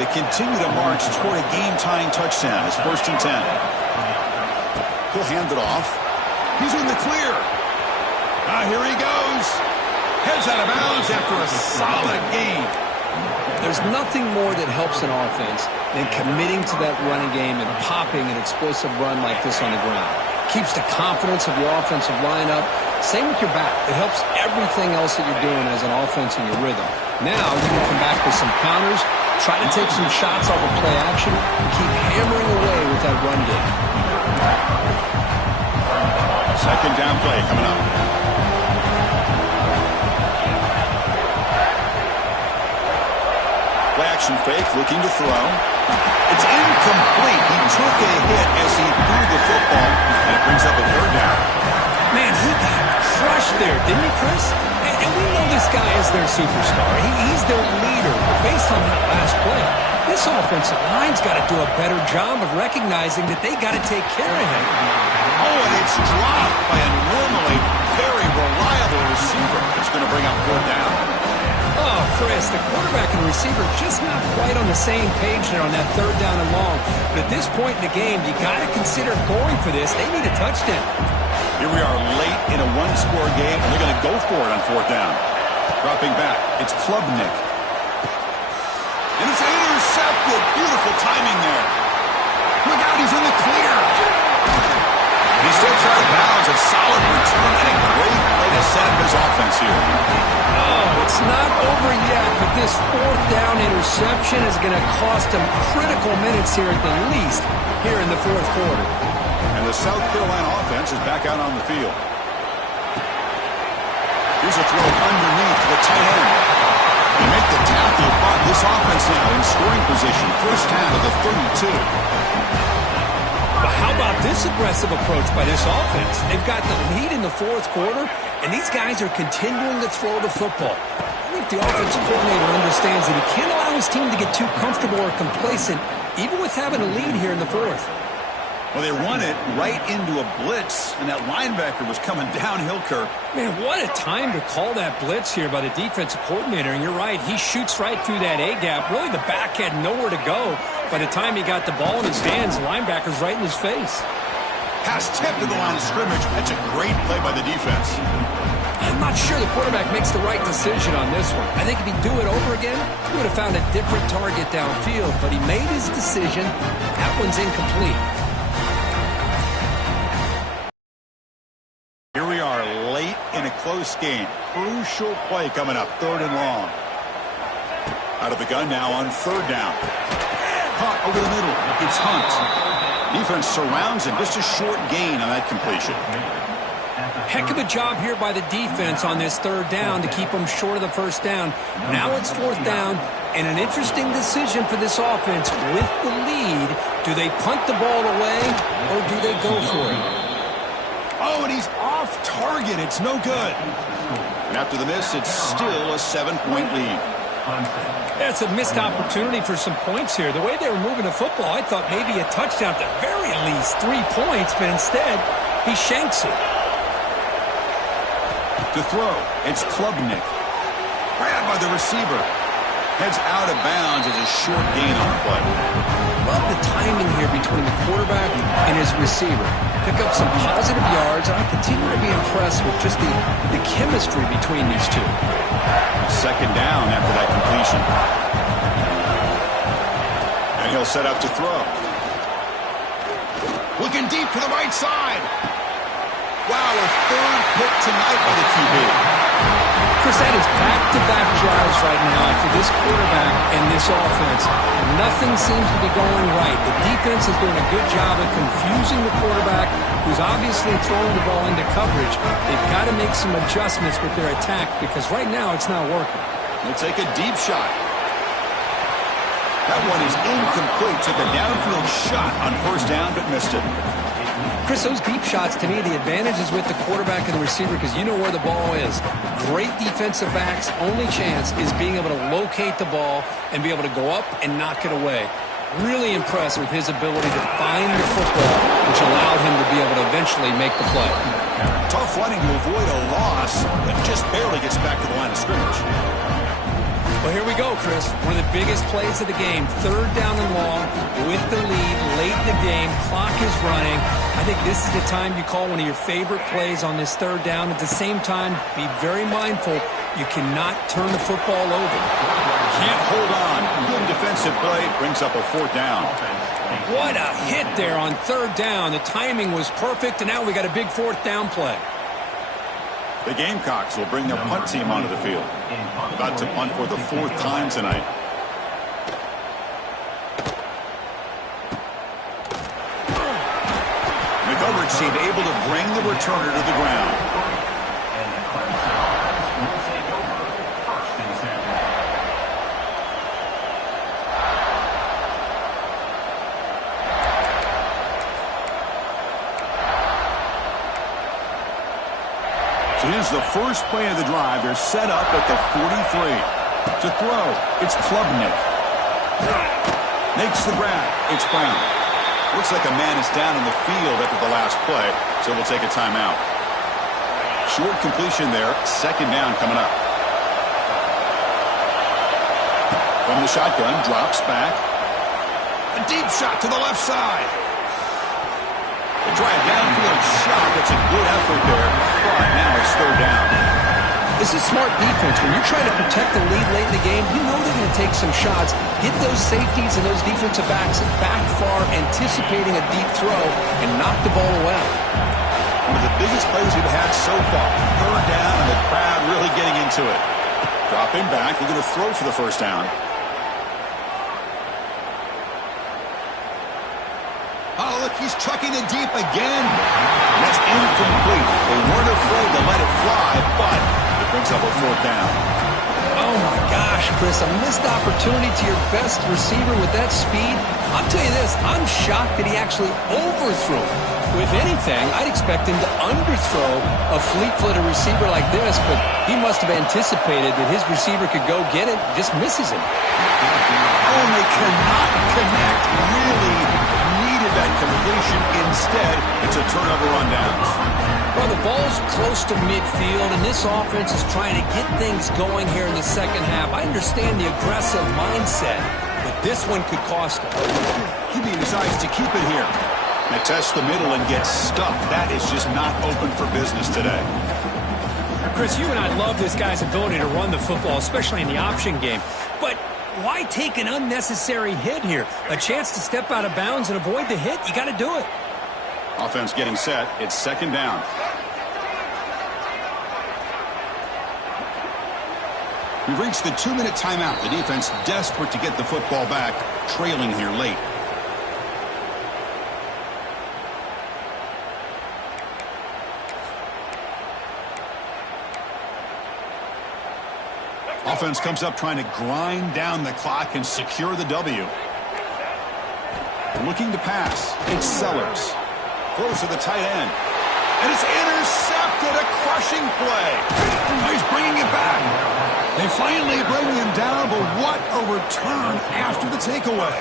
They continue to march toward a game-tying touchdown. It's 1st and 10. He'll hand it off. He's in the clear. Here he goes. Heads out of bounds after a solid gain. There's nothing more that helps an offense than committing to that running game and popping an explosive run like this on the ground. Keeps the confidence of your offensive line up. Same with your back. It helps everything else that you're doing as an offense in your rhythm. Now you can come back with some counters, try to take some shots off of play action, and keep hammering away with that run game. Second down play coming up. Play action fake, looking to throw. It's incomplete. He took a hit as he threw the football, and it brings up a third down. Man, he got crushed there, didn't he, Chris? And we know this guy is their superstar. He's their leader. But based on that last play, this offensive line's got to do a better job of recognizing that they got to take care of him. Oh, and it's dropped by a normally very reliable receiver. It's going to bring up third down. Oh, Chris, the quarterback and receiver just not quite on the same page there on that third down and long. But at this point in the game, you got to consider going for this. They need a touchdown. Here we are late in a one-score game, and they're going to go for it on fourth down. Dropping back, it's Klubnik. And it's intercepted. Beautiful timing there. Look out, he's in the clear. He steps out of bounds. A solid return and a great way to set up his offense here. Oh, it's not over yet, but this fourth down interception is going to cost them critical minutes here at the least here in the fourth quarter. And the South Carolina offense is back out on the field. Here's a throw underneath to the tight end. They make the tackle, but this offense now in scoring position. First down to the 32. But how about this aggressive approach by this offense? They've got the lead in the fourth quarter, and these guys are continuing to throw the football. I think the offensive coordinator understands that he can't allow his team to get too comfortable or complacent, even with having a lead here in the fourth. Well, they run it right into a blitz, and that linebacker was coming downhill, Kirk. Man, what a time to call that blitz here by the defensive coordinator. And you're right, he shoots right through that A-gap. Really, the back had nowhere to go. By the time he got the ball in his hands, the linebacker's right in his face. Pass tipped to the line of scrimmage. That's a great play by the defense. I'm not sure the quarterback makes the right decision on this one. I think if he'd do it over again, he would have found a different target downfield. But he made his decision. That one's incomplete. Here we are late in a close game. Crucial play coming up, third and long. Out of the gun now on third down. Caught over the middle. It's Hunt. Defense surrounds him. Just a short gain on that completion. Heck of a job here by the defense on this third down to keep them short of the first down. Now it's fourth down, and an interesting decision for this offense. With the lead, do they punt the ball away or do they go for it? Oh, and he's off target. It's no good. And after the miss, it's still a 7-point lead. That's a missed opportunity for some points here. The way they were moving the football, I thought maybe a touchdown, at the very least 3 points, but instead, he shanks it. To throw, it's Klubnik. Grabbed by the receiver. Heads out of bounds as a short gain on the play. Love the timing here between the quarterback and his receiver. Pick up some positive yards, and I continue to be impressed with just the chemistry between these two. Second down after that completion. And he'll set up to throw. Looking deep to the right side. Wow, a third pick tonight by the QB. Chris, that is back-to-back drives right now for this quarterback and this offense. Nothing seems to be going right. The defense is doing a good job of confusing the quarterback, who's obviously throwing the ball into coverage. They've got to make some adjustments with their attack because right now it's not working. They'll take a deep shot. That one is incomplete. Took a downfield shot on first down, but missed it. Chris, those deep shots, to me, the advantage is with the quarterback and the receiver because you know where the ball is. Great defensive backs' only chance is being able to locate the ball and be able to go up and knock it away. Really impressed with his ability to find the football, which allowed him to be able to eventually make the play. Tough running to avoid a loss, but just barely gets back to the line of scrimmage. Well, here we go, Chris. One of the biggest plays of the game. Third down and long with the lead late in the game. Clock is running. I think this is the time you call one of your favorite plays on this third down. At the same time, be very mindful. You cannot turn the football over. Can't hold on. explosive play brings up a 4th down. What a hit there on 3rd down. The timing was perfect, and now we got a big 4th down play. The Gamecocks will bring their punt team onto the field. About to punt for the 4th time tonight. McGovern seemed able to bring the returner to the ground. So here's the first play of the drive. They're set up at the 43. To throw, it's Klubnik. Makes the grab. It's Brown. Looks like a man is down in the field after the last play, so we'll take a timeout. Short completion there. 2nd down coming up. From the shotgun, drops back. A deep shot to the left side. They try a downfield shot. That's a good effort there. But now it's 3rd down. This is smart defense. When you're trying to protect the lead late in the game, you know they're going to take some shots. Get those safeties and those defensive backs back far, anticipating a deep throw, and knock the ball away. One of the biggest plays we've had so far. 3rd down, and the crowd really getting into it. Dropping back, looking to throw for the 1st down. Oh, look, he's chucking it deep again. And that's incomplete. They weren't afraid to let it fly, but it brings up a 4th down. Oh, my gosh, Chris, a missed opportunity to your best receiver with that speed. I'll tell you this, I'm shocked that he actually overthrew it. With anything, I'd expect him to underthrow a fleet-footed receiver like this, but he must have anticipated that his receiver could go get it, just misses him. Oh, and they cannot connect. Really needed that completion. Instead, it's a turnover on downs. Well, the ball's close to midfield, and this offense is trying to get things going here in the 2nd half. I understand the aggressive mindset, but this one could cost him. QB decides to keep it here. They test the middle and get stuck. That is just not open for business today. Chris, you and I love this guy's ability to run the football, especially in the option game. But why take an unnecessary hit here? A chance to step out of bounds and avoid the hit? You got to do it. Offense getting set. It's 2nd down. We've reached the 2-minute timeout. The defense desperate to get the football back, trailing here late. Offense comes up trying to grind down the clock and secure the W. Looking to pass. It's Sellers. Throws to the tight end. And it's intercepted. A crushing play. He's bringing it back. They finally bring him down, but what a return after the takeaway.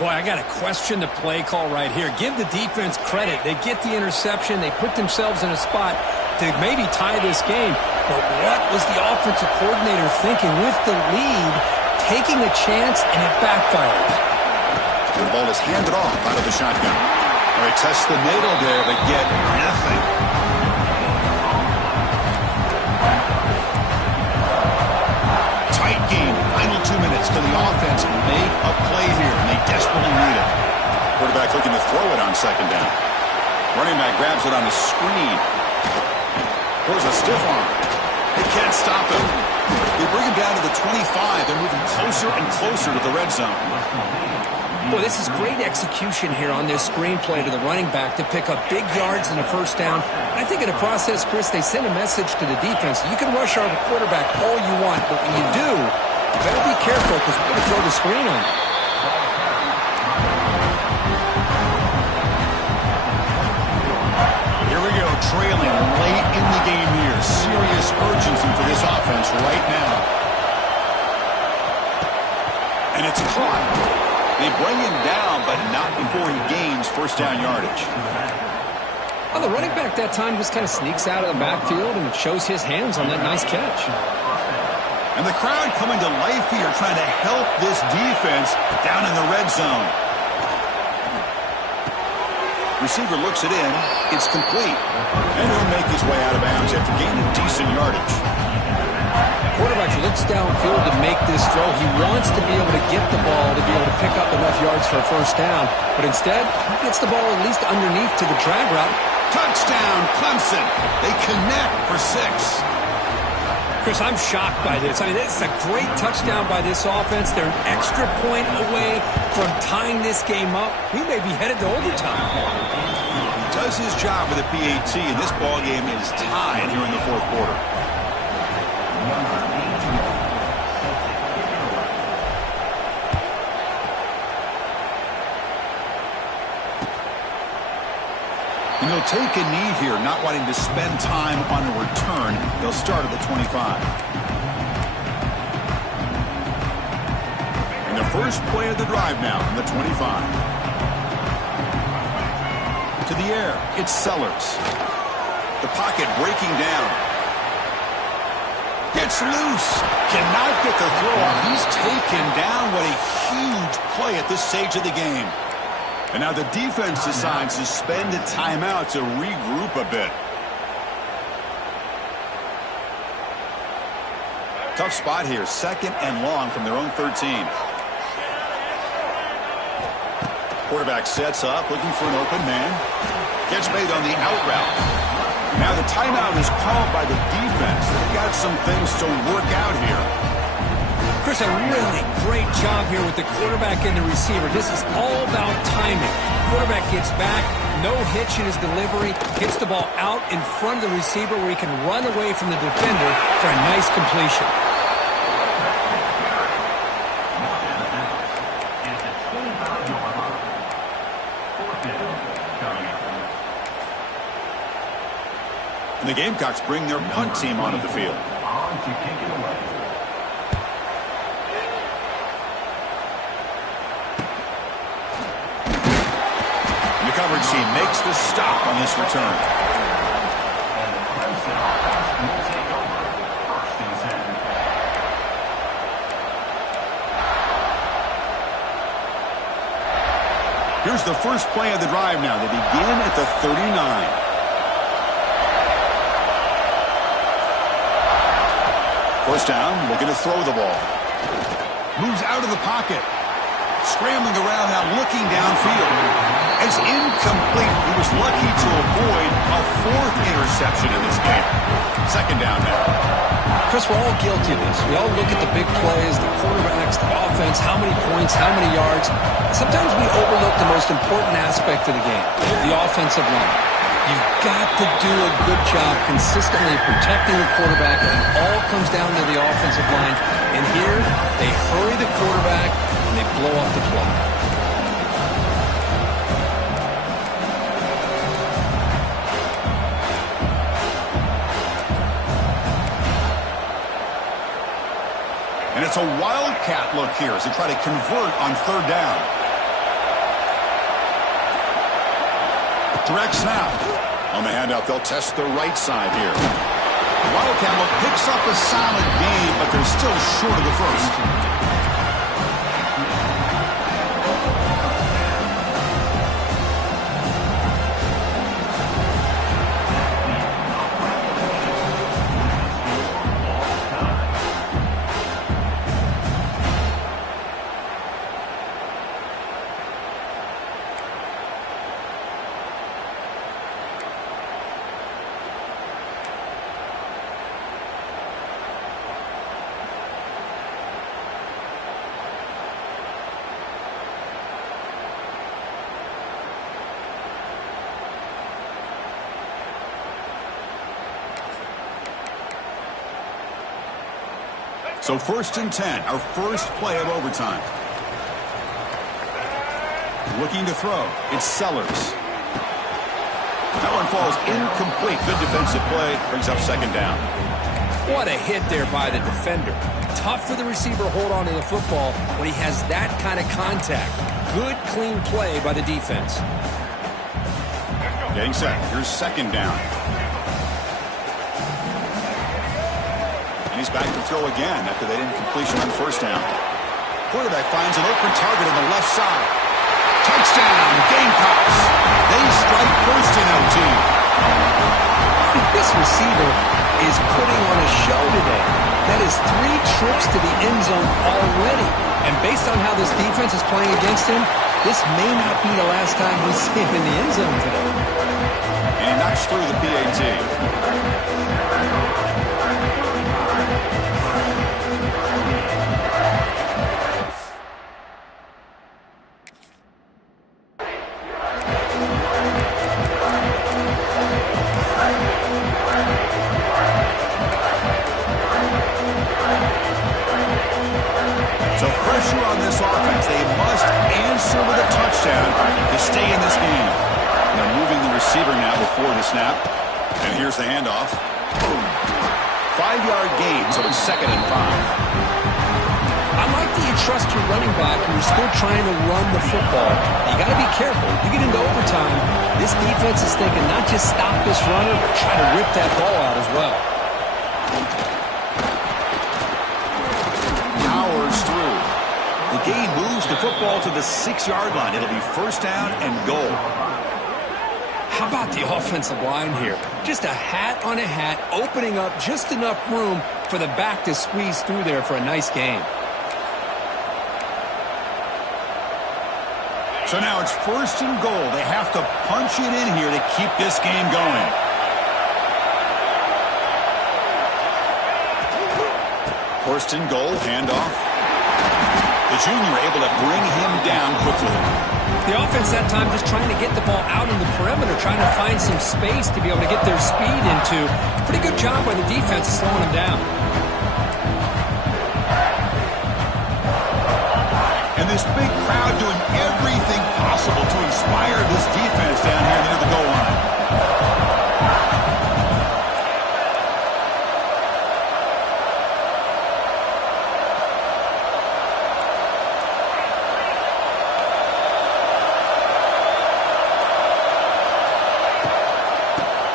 Boy, I got to question the play call right here. Give the defense credit. They get the interception. They put themselves in a spot to maybe tie this game. But what was the offensive coordinator thinking with the lead, taking a chance, and it backfired? The ball is handed off out of the shotgun. All right, test the middle there, but get nothing. Tight game. Final 2 minutes. Can the offense make a play here? And they desperately need it. Quarterback looking to throw it on 2nd down. Running back grabs it on the screen. Throws a stiff arm. They can't stop him. They bring him down to the 25. They're moving closer and closer to the red zone. Boy, this is great execution here on this screenplay to the running back to pick up big yards in the 1st down. I think in the process, Chris, they send a message to the defense. You can rush our quarterback all you want, but when you do, you better be careful because we're going to throw the screen on you. Here we go, trailing late in the game here. Serious urgency for this offense right now. And it's caught. They bring him down, but not before he gains 1st down yardage. Well, the running back that time just kind of sneaks out of the backfield and shows his hands on that nice catch. And the crowd coming to life here, trying to help this defense down in the red zone. Receiver looks it in. It's complete. And he'll make his way out of bounds after gaining decent yardage. quarterback who looks downfield to make this throw. He wants to be able to get the ball to be able to pick up enough yards for a first down. But instead, he gets the ball at least underneath to the drag route. Touchdown, Clemson. They connect for 6. Chris, I'm shocked by this. I mean, this is a great touchdown by this offense. They're an extra point away from tying this game up. We may be headed to overtime. He does his job with a PAT, and this ball game is tied here in the fourth quarter. And they'll take a knee here, not wanting to spend time on a return. They'll start at the 25. And the first play of the drive now from the 25. To the air, it's Sellers. The pocket breaking down. Gets loose. Cannot get the throw off. He's taken down. What a huge play at this stage of the game. And now the defense decides to spend a timeout to regroup a bit. Tough spot here. 2nd and long from their own 13. Quarterback sets up, looking for an open man. Gets made on the out route. Now the timeout is called by the defense. They've got some things to work out here. Chris, a really great job here with the quarterback and the receiver. This is all about timing. Quarterback gets back, no hitch in his delivery, hits the ball out in front of the receiver where he can run away from the defender for a nice completion. And the Gamecocks bring their punt team onto the field. Coverage team makes the stop on this return. Here's the first play of the drive now. They begin at the 39. First down, looking to throw the ball. Moves out of the pocket. Scrambling around now, looking downfield. It's incomplete. He was lucky to avoid a 4th interception in this game. 2nd down now. Chris, we're all guilty of this. We all look at the big plays, the quarterbacks, the offense, how many points, how many yards. Sometimes we overlook the most important aspect of the game, the offensive line. You've got to do a good job consistently protecting the quarterback, and it all comes down to the offensive line. And here, they hurry the quarterback, and they blow up the play. And it's a wildcat look here as they try to convert on 3rd down. Direct snap. On the handout, they'll test the right side here. The wildcat look picks up a solid gain, but they're still short of the first. So 1st and 10, our first play of overtime. Looking to throw. It's Sellers. That one falls incomplete. Good defensive play. Brings up 2nd down. What a hit there by the defender. Tough for the receiver to hold on to the football when he has that kind of contact. Good, clean play by the defense. Getting set. Here's 2nd down. And he's back to throw again after that incompletion on 1st down. Quarterback finds an open target on the left side. Touchdown, Gamecocks. They strike first in OT. This receiver is putting on a show today. That is 3 trips to the end zone already. And based on how this defense is playing against him, this may not be the last time we see him in the end zone today. And he knocks through the PAT. So pressure on this offense. They must answer with a touchdown to stay in this game. They're moving the receiver now before the snap. And here's the handoff. 5-yard gain, so it's 2nd and 5. I like that you trust your running back and you're still trying to run the football. You got to be careful. You get into overtime, this defense is thinking not just stop this runner, but try to rip that ball out as well. Powers through. The gain moves the football to the 6-yard line. It'll be 1st down and goal. How about the offensive line here? Just a hat on a hat, opening up just enough room for the back to squeeze through there for a nice gain. So now it's 1st and goal. They have to punch it in here to keep this game going. First and goal, handoff. The junior able to bring him down quickly. The offense that time just trying to get the ball out in the perimeter, trying to find some space to be able to get their speed into. Pretty good job by the defense slowing them down. And this big crowd doing everything possible to inspire this defense down here near the goal line.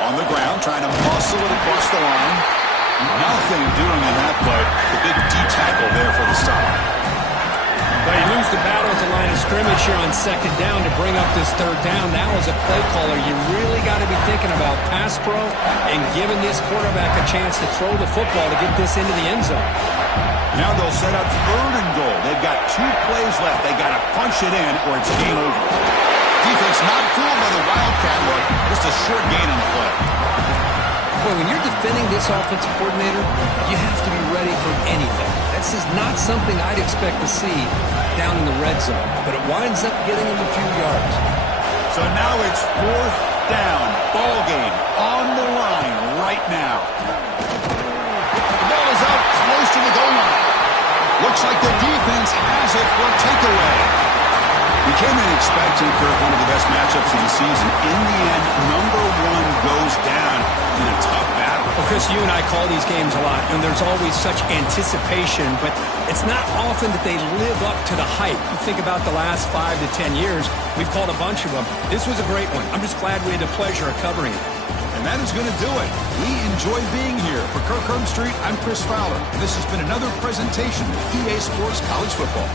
On the ground, trying to muscle it across the line. Nothing doing in that play. The big D tackle there for the stop. But you lose the battle at the line of scrimmage here on 2nd down to bring up this 3rd down. Now as a play caller, you really got to be thinking about pass pro and giving this quarterback a chance to throw the football to get this into the end zone. Now they'll set up 3rd and goal. They've got 2 plays left. They got to punch it in or it's game over. Defense not fooled by the Wildcat look. Just a short gain on the play. Boy, when you're defending this offensive coordinator, you have to be ready for anything. This is not something I'd expect to see down in the red zone, but it winds up getting him a few yards. So now it's 4th down. Ball game on the line right now. The ball is out close to the goal line. Looks like the defense has it for a takeaway. You came in expecting, Kirk, one of the best matchups of the season. In the end, number 1 goes down in a tough battle. Well, Chris, you and I call these games a lot, and there's always such anticipation, but it's not often that they live up to the hype. You think about the last 5 to 10 years, we've called a bunch of them. This was a great one. I'm just glad we had the pleasure of covering it. And that is going to do it. We enjoy being here. For Kirk Herbstreit, I'm Chris Fowler. This has been another presentation of EA Sports College Football.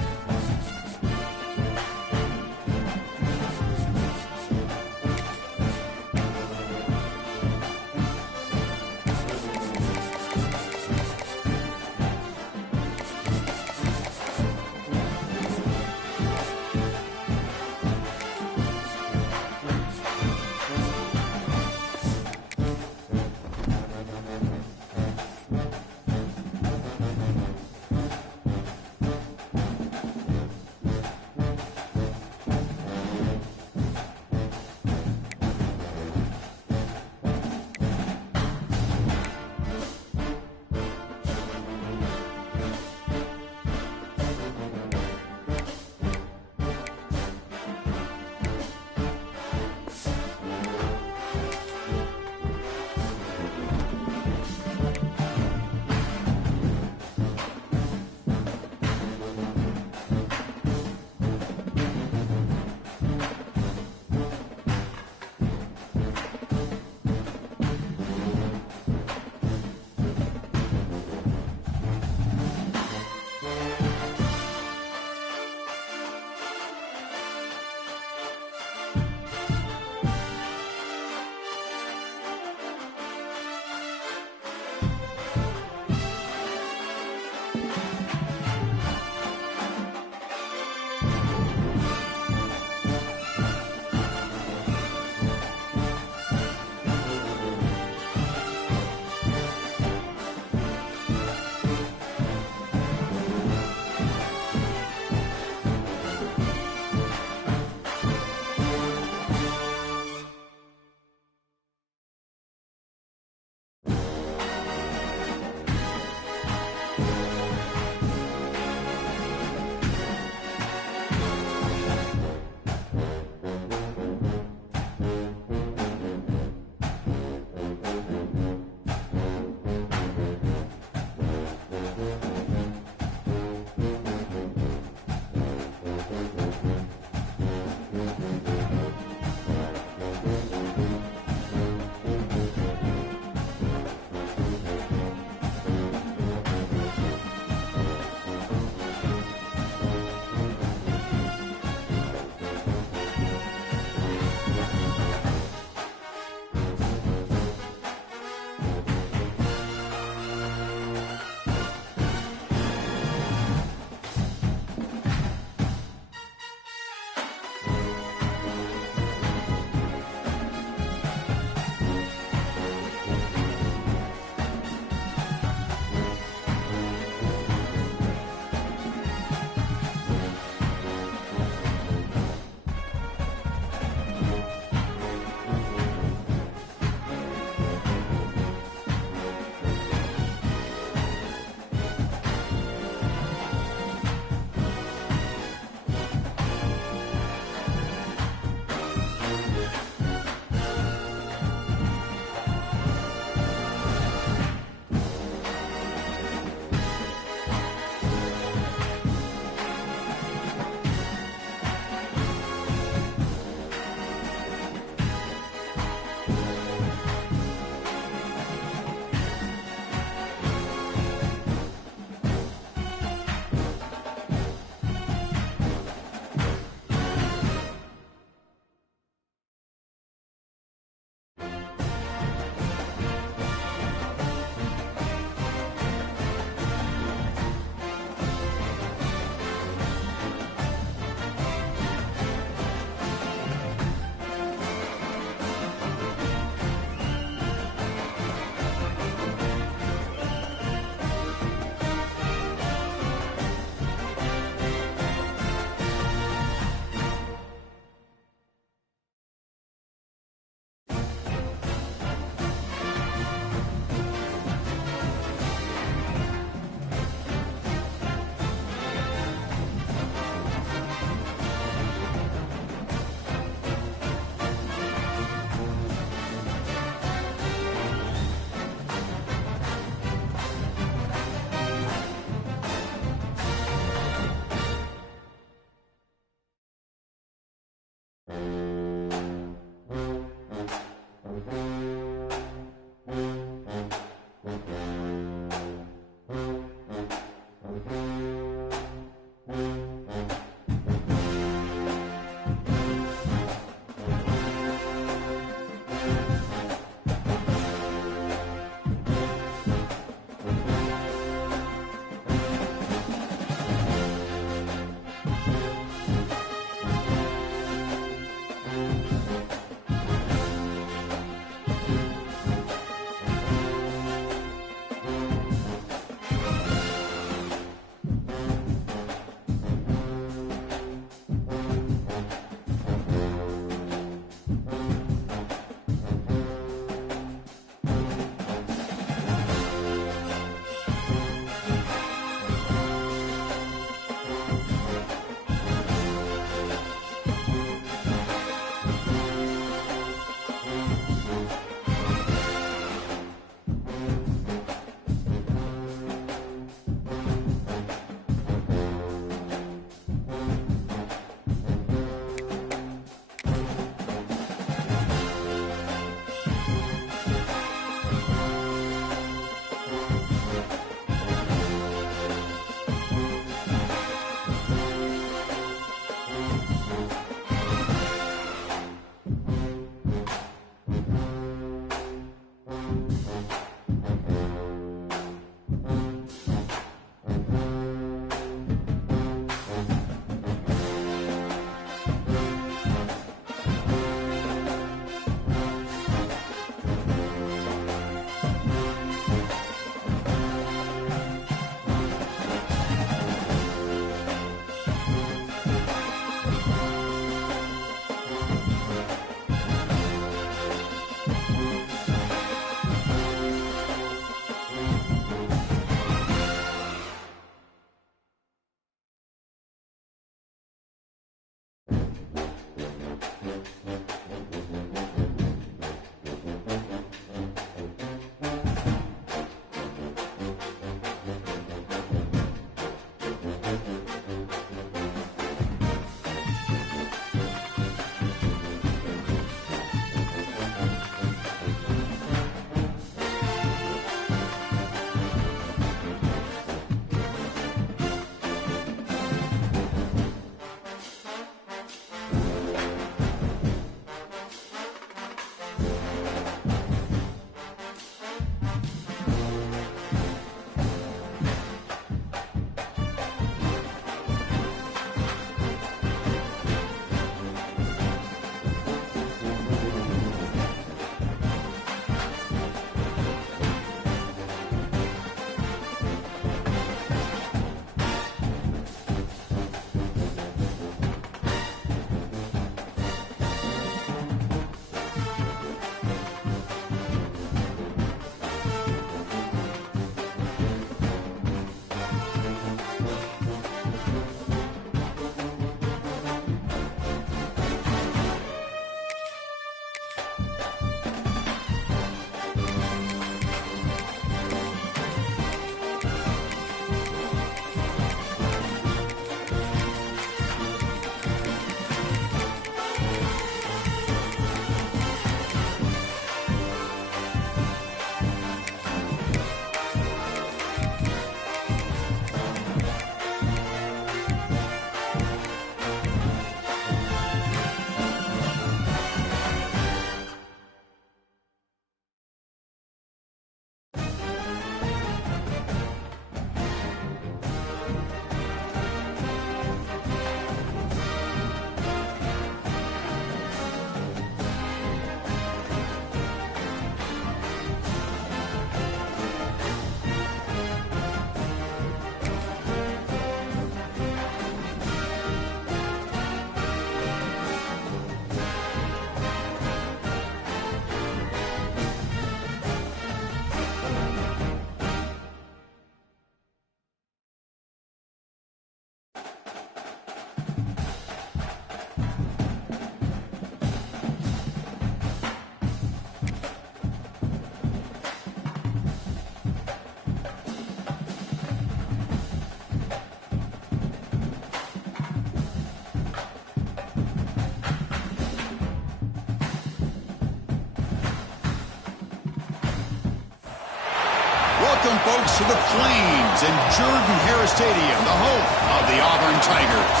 Welcome, folks, to the Flames in Jordan-Hare Stadium, the home of the Auburn Tigers.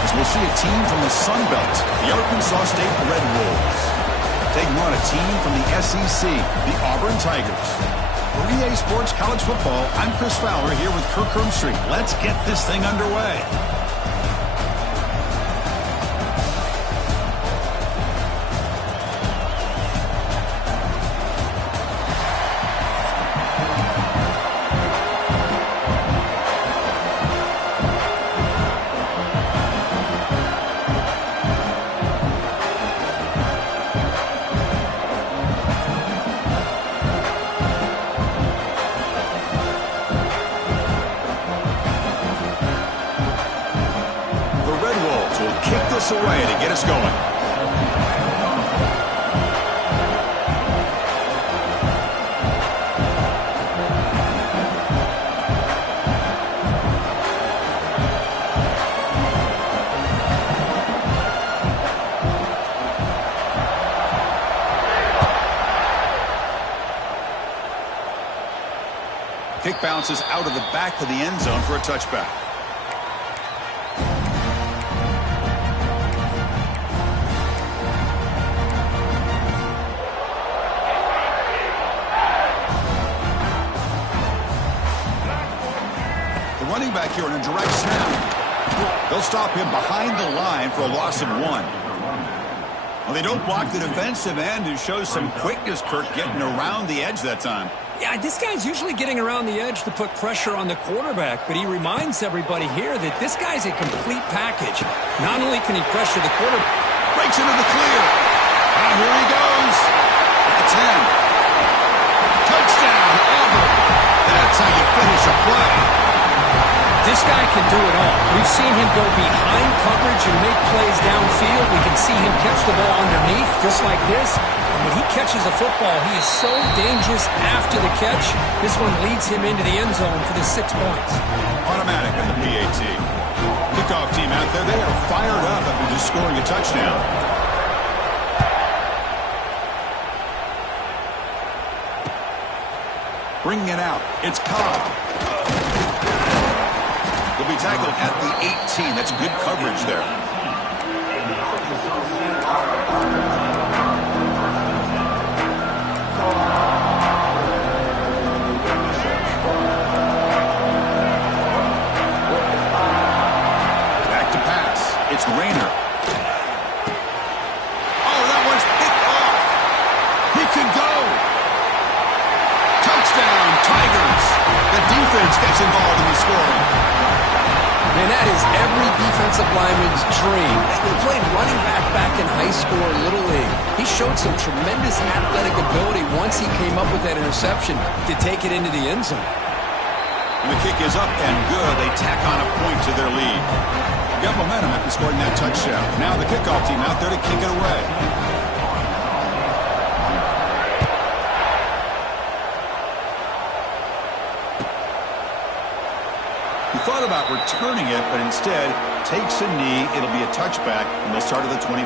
As we'll see a team from the Sun Belt, the Arkansas State Red Wolves, taking on a team from the SEC, the Auburn Tigers. For EA Sports College Football, I'm Chris Fowler here with Kirk Herbstreit. Let's get this thing underway. Away to get us going. Kick bounces out of the back of the end zone for a touchback. running back here in a direct snap. They'll stop him behind the line for a loss of 1. Well, they don't block the defensive end, who shows some quickness, Kirk, getting around the edge that time. Yeah, this guy's usually getting around the edge to put pressure on the quarterback, but he reminds everybody here that this guy's a complete package. Not only can he pressure the quarterback, breaks into the clear. And here he goes. At the 10. Touchdown, Auburn. That's how you finish a play. This guy can do it all. We've seen him go behind coverage and make plays downfield. We can see him catch the ball underneath, just like this. And when he catches a football, he is so dangerous after the catch. This one leads him into the end zone for the 6 points. Automatic on the PAT. Kickoff team out there, they are fired up after just scoring a touchdown. Bringing it out, it's Cobb. He'll be tackled at the 18. That's good coverage there. Back to pass. It's Rayner. Oh, that one's picked off. He can go. Touchdown, Tigers. The defense gets involved in the scoring. Man, that is every defensive lineman's dream. He played running back in high school or Little League. He showed some tremendous athletic ability once he came up with that interception to take it into the end zone. And the kick is up and good. They tack on a point to their lead. Got momentum after scoring that touchdown. Now the kickoff team out there to kick it away. Thought about returning it, but instead takes a knee. It'll be a touchback, and they'll start at the 25.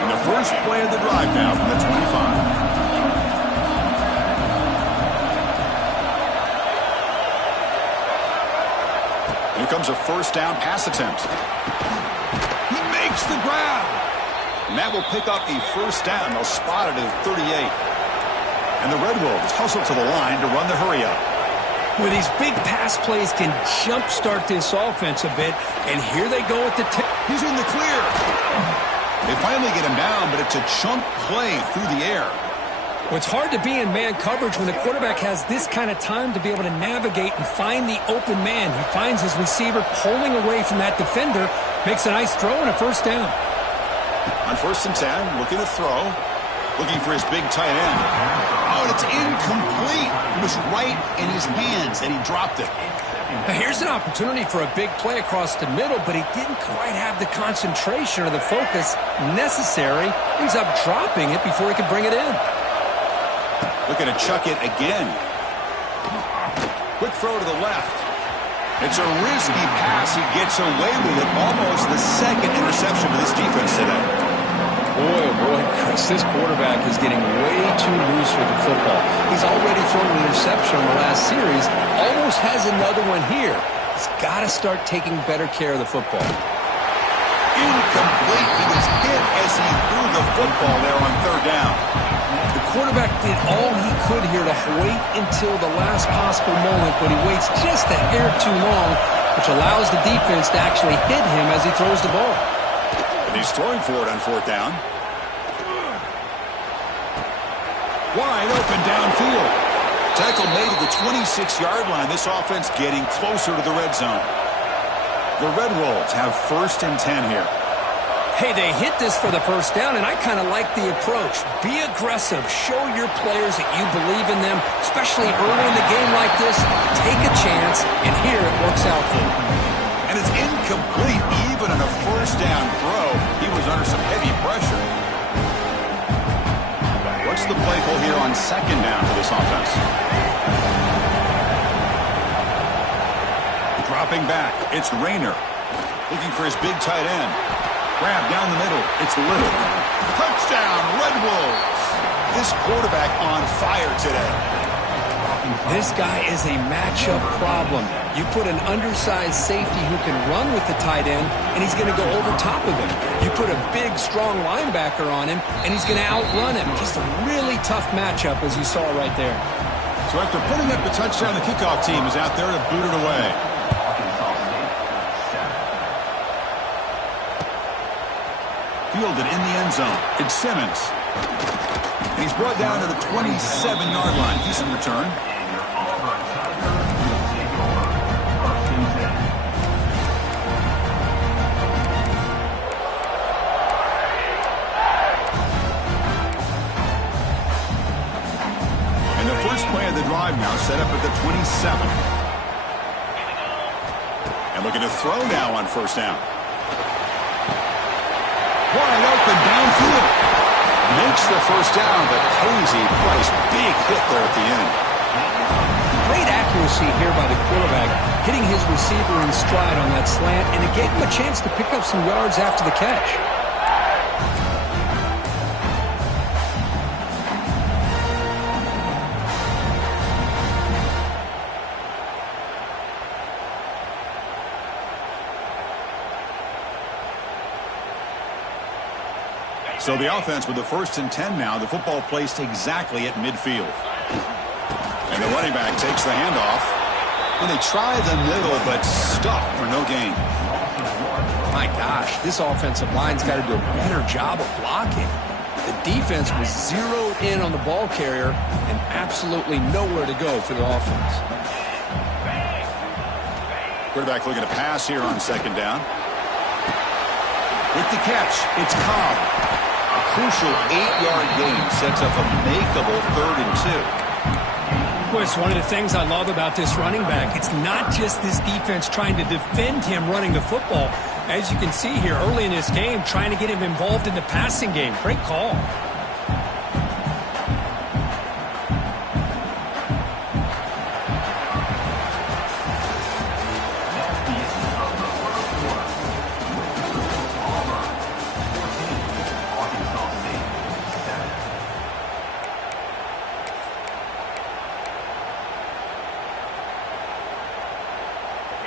And the first play of the drive now from the 25. Here comes a first down pass attempt. He makes the grab. And that will pick up a first down. They'll spot it at 38. And the Red Wolves hustle to the line to run the hurry-up. Well, these big pass plays can jumpstart this offense a bit, and here they go at the tip. He's in the clear. They finally get him down, but it's a chunk play through the air. Well, it's hard to be in man coverage when the quarterback has this kind of time to be able to navigate and find the open man. He finds his receiver pulling away from that defender, makes a nice throw and a first down. On 1st and 10, looking to throw. Looking for his big tight end. Oh, and it's incomplete. It was right in his hands, and he dropped it. Now here's an opportunity for a big play across the middle, but he didn't quite have the concentration or the focus necessary. Ends up dropping it before he could bring it in. Looking to chuck it again. Quick throw to the left. It's a risky pass. He gets away with it. Almost the second interception for this defense today. Boy, Chris, this quarterback is getting way too loose with the football. He's already thrown an interception in the last series, almost has another one here. He's got to start taking better care of the football. Incomplete. He was hit as he threw the football there on 3rd down. The quarterback did all he could here to wait until the last possible moment, but he waits just a hair too long, which allows the defense to actually hit him as he throws the ball. He's throwing for it on 4th down. Wide open downfield. Tackle made at the 26-yard line. This offense getting closer to the red zone. The Red Wolves have 1st and 10 here. Hey, they hit this for the first down, and I kind of like the approach. Be aggressive. Show your players that you believe in them, especially early in the game like this. Take a chance, and here it works out for them. And it's incomplete. Even on a 1st down throw, he was under some heavy pressure. What's the play call here on 2nd down for this offense? Dropping back, it's Rayner. Looking for his big tight end. Grab down the middle, it's Little. Touchdown, Red Wolves. This quarterback on fire today. This guy is a matchup problem. You put an undersized safety who can run with the tight end, and he's going to go over top of him. You put a big, strong linebacker on him, and he's going to outrun him. Just a really tough matchup, as you saw right there. So after putting up the touchdown, the kickoff team is out there to boot it away. Fielded in the end zone. It's Simmons. And he's brought down to the 27-yard line. Decent return. And the first play of the drive now set up at the 27. And looking to throw now on first down. Wide open downfield. Makes the first down, but pays a price. Big hit there at the end. Great accuracy here by the quarterback, hitting his receiver in stride on that slant, and it gave him a chance to pick up some yards after the catch. So the offense with the 1st and 10 now. The football placed exactly at midfield. And the running back takes the handoff. And they try the middle, but stuffed for no gain. My gosh, this offensive line's got to do a better job of blocking. The defense was zeroed in on the ball carrier and absolutely nowhere to go for the offense. Quarterback looking to pass here on 2nd down. With the catch, it's Cobb. A crucial 8-yard gain sets up a makeable 3rd and 2. Boy, it's one of the things I love about this running back. It's not just this defense trying to defend him running the football. As you can see here early in this game, trying to get him involved in the passing game. Great call.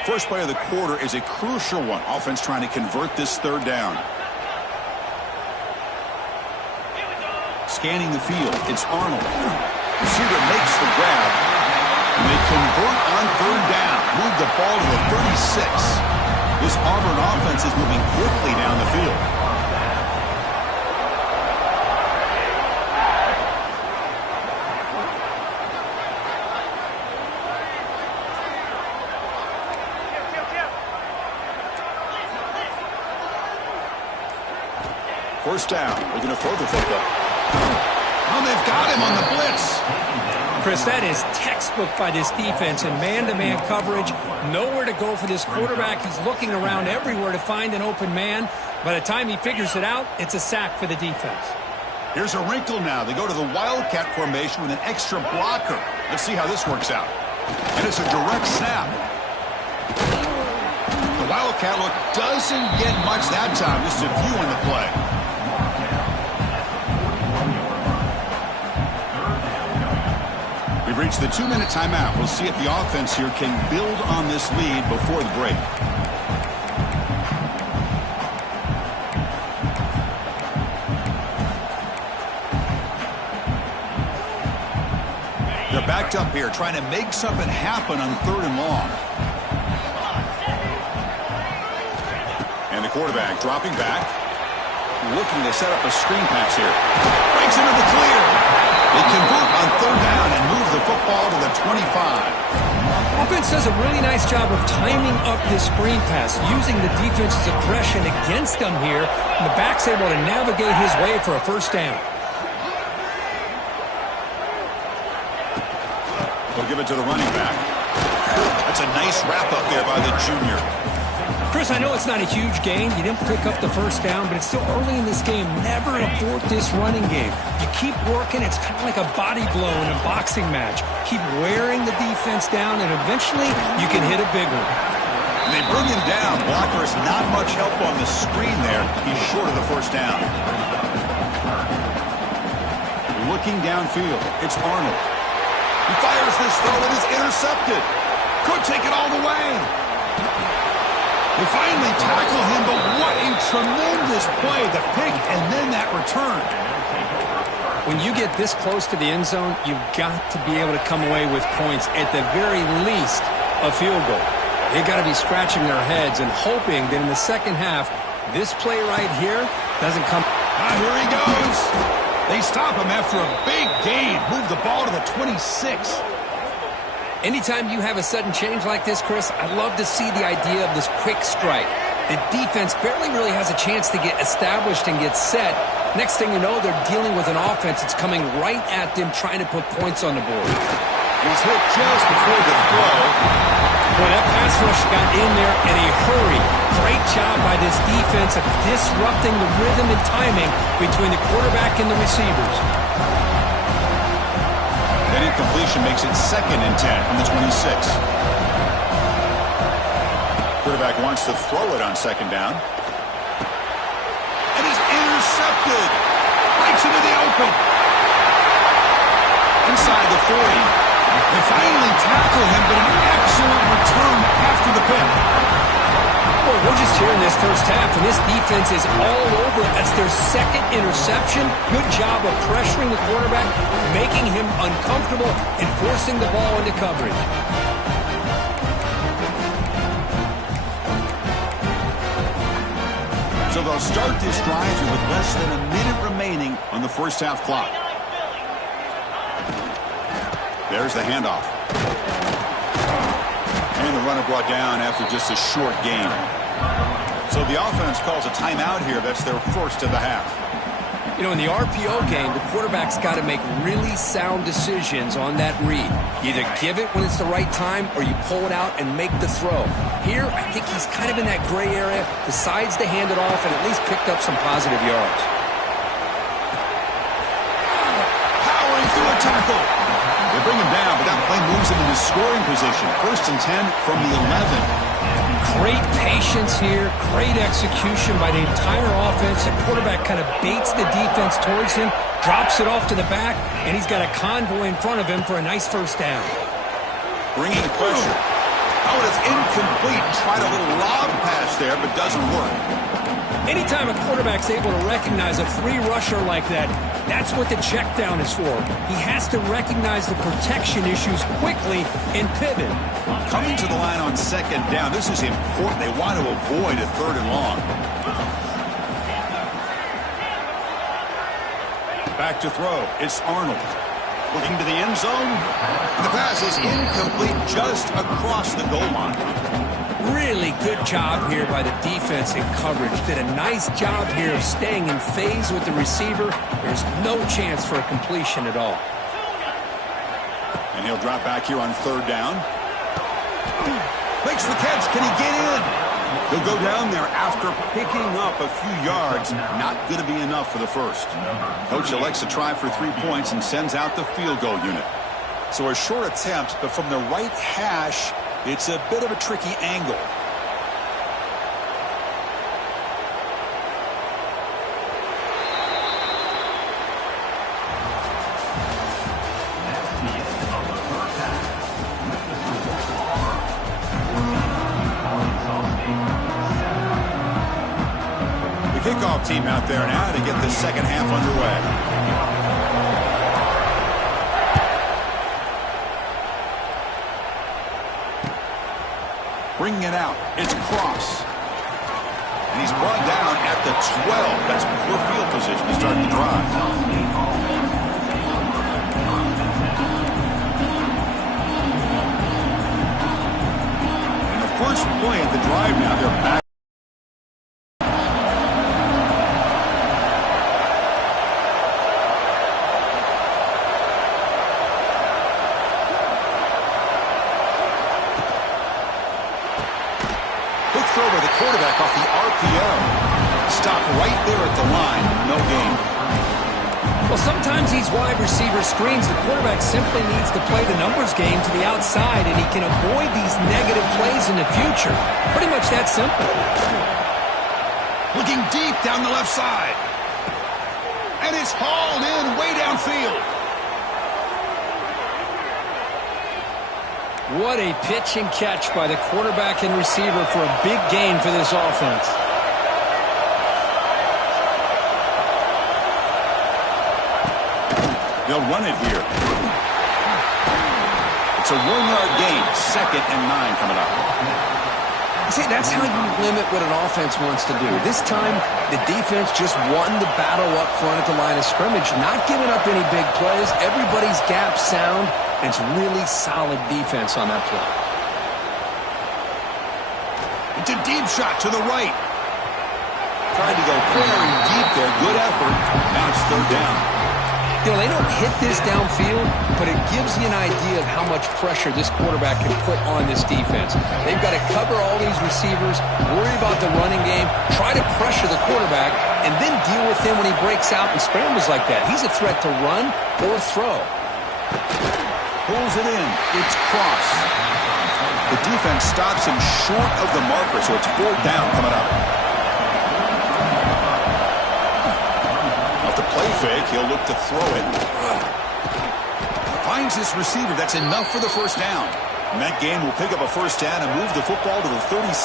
First play of the quarter is a crucial one. Offense trying to convert this 3rd down. Scanning the field, it's Arnold. Receiver makes the grab. And they convert on 3rd down. Move the ball to the 36. This Auburn offense is moving quickly down the field. First down. We're going to throw the football. Oh, they've got him on the blitz. Chris, that is textbook by this defense in man-to-man coverage. Nowhere to go for this quarterback. He's looking around everywhere to find an open man. By the time he figures it out, it's a sack for the defense. Here's a wrinkle now. They go to the Wildcat formation with an extra blocker. Let's see how this works out. And it's a direct snap. The Wildcat look doesn't get much that time. Just a few on the play. We've reached the 2-minute timeout. We'll see if the offense here can build on this lead before the break. They're backed up here, trying to make something happen on 3rd and long. And the quarterback dropping back, looking to set up a screen pass here. Breaks into the clear. They convert on 3rd down and move the football to the 25. Offense does a really nice job of timing up this screen pass, using the defense's aggression against them here, and the back's able to navigate his way for a first down. They'll give it to the running back. That's a nice wrap-up there by the junior. Chris, I know it's not a huge gain. You didn't pick up the first down, but it's still early in this game. Never abort this running game. You keep working. It's kind of like a body blow in a boxing match. Keep wearing the defense down, and eventually you can hit a big one. And they bring him down. Blocker's not much help on the screen there. He's short of the first down. Looking downfield, it's Arnold. He fires this throw. It is intercepted. Could take it all the way. They finally tackle him, but what a tremendous play. The pick and then that return. When you get this close to the end zone, you've got to be able to come away with points, at the very least, a field goal. They've got to be scratching their heads and hoping that in the second half, this play right here doesn't come. Here he goes. They stop him after a big gain. Move the ball to the 26. Anytime you have a sudden change like this, Chris, I love to see the idea of this quick strike. The defense barely really has a chance to get established and get set. Next thing you know, they're dealing with an offense that's coming right at them, trying to put points on the board. He's hit just before the throw. Boy, that pass rush got in there in a hurry. Great job by this defense of disrupting the rhythm and timing between the quarterback and the receivers. That incompletion makes it 2nd and 10 from the 26. Quarterback wants to throw it on 2nd down. And is intercepted. Breaks into the open. Inside the 40. They finally tackle him, but an excellent return after the pick. Well, we're just here in this first half, and this defense is all over it. That's their 2nd interception. Good job of pressuring the quarterback, making him uncomfortable, and forcing the ball into coverage. So they'll start this drive with less than a minute remaining on the first half clock. There's the handoff. And the runner brought down after just a short gain. So the offense calls a timeout here. That's their first of the half. You know, in the RPO game, the quarterback's got to make really sound decisions on that read. Either give it when it's the right time or you pull it out and make the throw. Here, I think he's kind of in that gray area, decides to hand it off and at least picked up some positive yards. Powering through a tackle. They bring him down, but that play moves him into scoring position. 1st and 10 from the 11. Great patience here, great execution by the entire offense. The quarterback kind of baits the defense towards him, drops it off to the back, and he's got a convoy in front of him for a nice first down. Bringing pressure. Oh, it's incomplete. Tried a little lob pass there, but doesn't work. Anytime a quarterback's able to recognize a free rusher like that, that's what the check down is for. He has to recognize the protection issues quickly and pivot. Coming to the line on 2nd down, this is important. They want to avoid a 3rd and long. Back to throw. It's Arnold. Looking to the end zone. The pass is incomplete just across the goal line. Really good job here by the defense in coverage. Did a nice job here of staying in phase with the receiver. There's no chance for a completion at all. And he'll drop back here on 3rd down. Makes the catch. Can he get in? He'll go down there after picking up a few yards. Not going to be enough for the first. Coach elects to try for 3 points and sends out the field goal unit. So a short attempt, but from the right hash, it's a bit of a tricky angle. The kickoff team out there now to get the second half underway. Bringing it out. It's Cross. And he's brought down at the 12. That's poor field position to start the drive. And the first play at the drive now, they're back. Throw by the quarterback off the RPO. Stop right there at the line. No gain. Well, sometimes these wide receiver screens, the quarterback simply needs to play the numbers game to the outside, and he can avoid these negative plays in the future. Pretty much that simple. Looking deep down the left side. And it's hauled in way downfield. What a pitch and catch by the quarterback and receiver for a big gain for this offense. They'll run it here. It's a 1-yard gain. 2nd and 9 coming up. See, that's how you limit what an offense wants to do. This time, the defense just won the battle up front at the line of scrimmage, not giving up any big plays. Everybody's gap sound, and it's really solid defense on that play. It's a deep shot to the right. Trying to go very deep there. Good effort. Now it's 3rd down. You know, they don't hit this downfield, but it gives you an idea of how much pressure this quarterback can put on this defense. They've got to cover all these receivers, worry about the running game, try to pressure the quarterback, and then deal with him when he breaks out and scrambles like that. He's a threat to run or throw. Pulls it in. It's Cross. The defense stops him short of the marker, so it's 4th down coming up. Off the play fake, he'll look to throw it. Finds his receiver. That's enough for the 1st down. And that game will pick up a 1st down and move the football to the 36.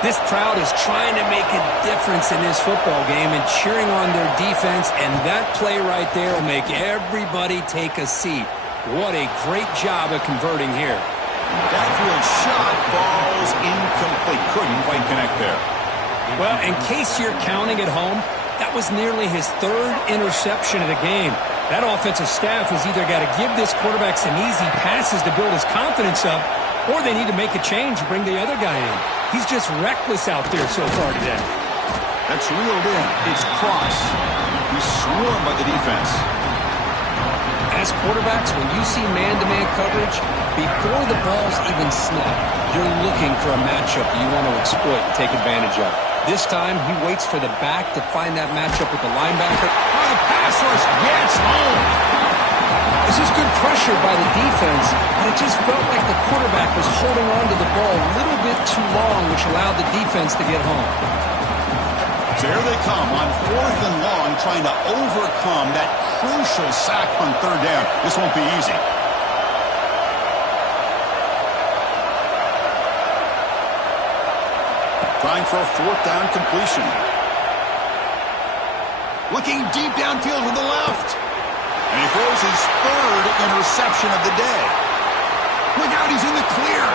This crowd is trying to make a difference in this football game and cheering on their defense, and that play right there will make everybody take a seat. What a great job of converting here. Downfield shot falls incomplete. Couldn't quite connect there. Well, in case you're counting at home, that was nearly his 3rd interception of the game. That offensive staff has either got to give this quarterback some easy passes to build his confidence up, or they need to make a change and bring the other guy in. He's just reckless out there so far today. That's reeled in. It's Cross. He's swarmed by the defense. As quarterbacks, when you see man-to-man coverage, before the ball's even snapped, you're looking for a matchup you want to exploit and take advantage of. This time, he waits for the back to find that matchup with the linebacker. Oh, the pass rush gets home. This is good pressure by the defense, but it just felt like the quarterback was holding on to the ball a little bit too long, which allowed the defense to get home. So here they come on 4th and long, trying to overcome that crucial sack on 3rd down. This won't be easy. Trying for a 4th down completion. Looking deep downfield to the left. And he throws his 3rd interception of the day. Look out, he's in the clear.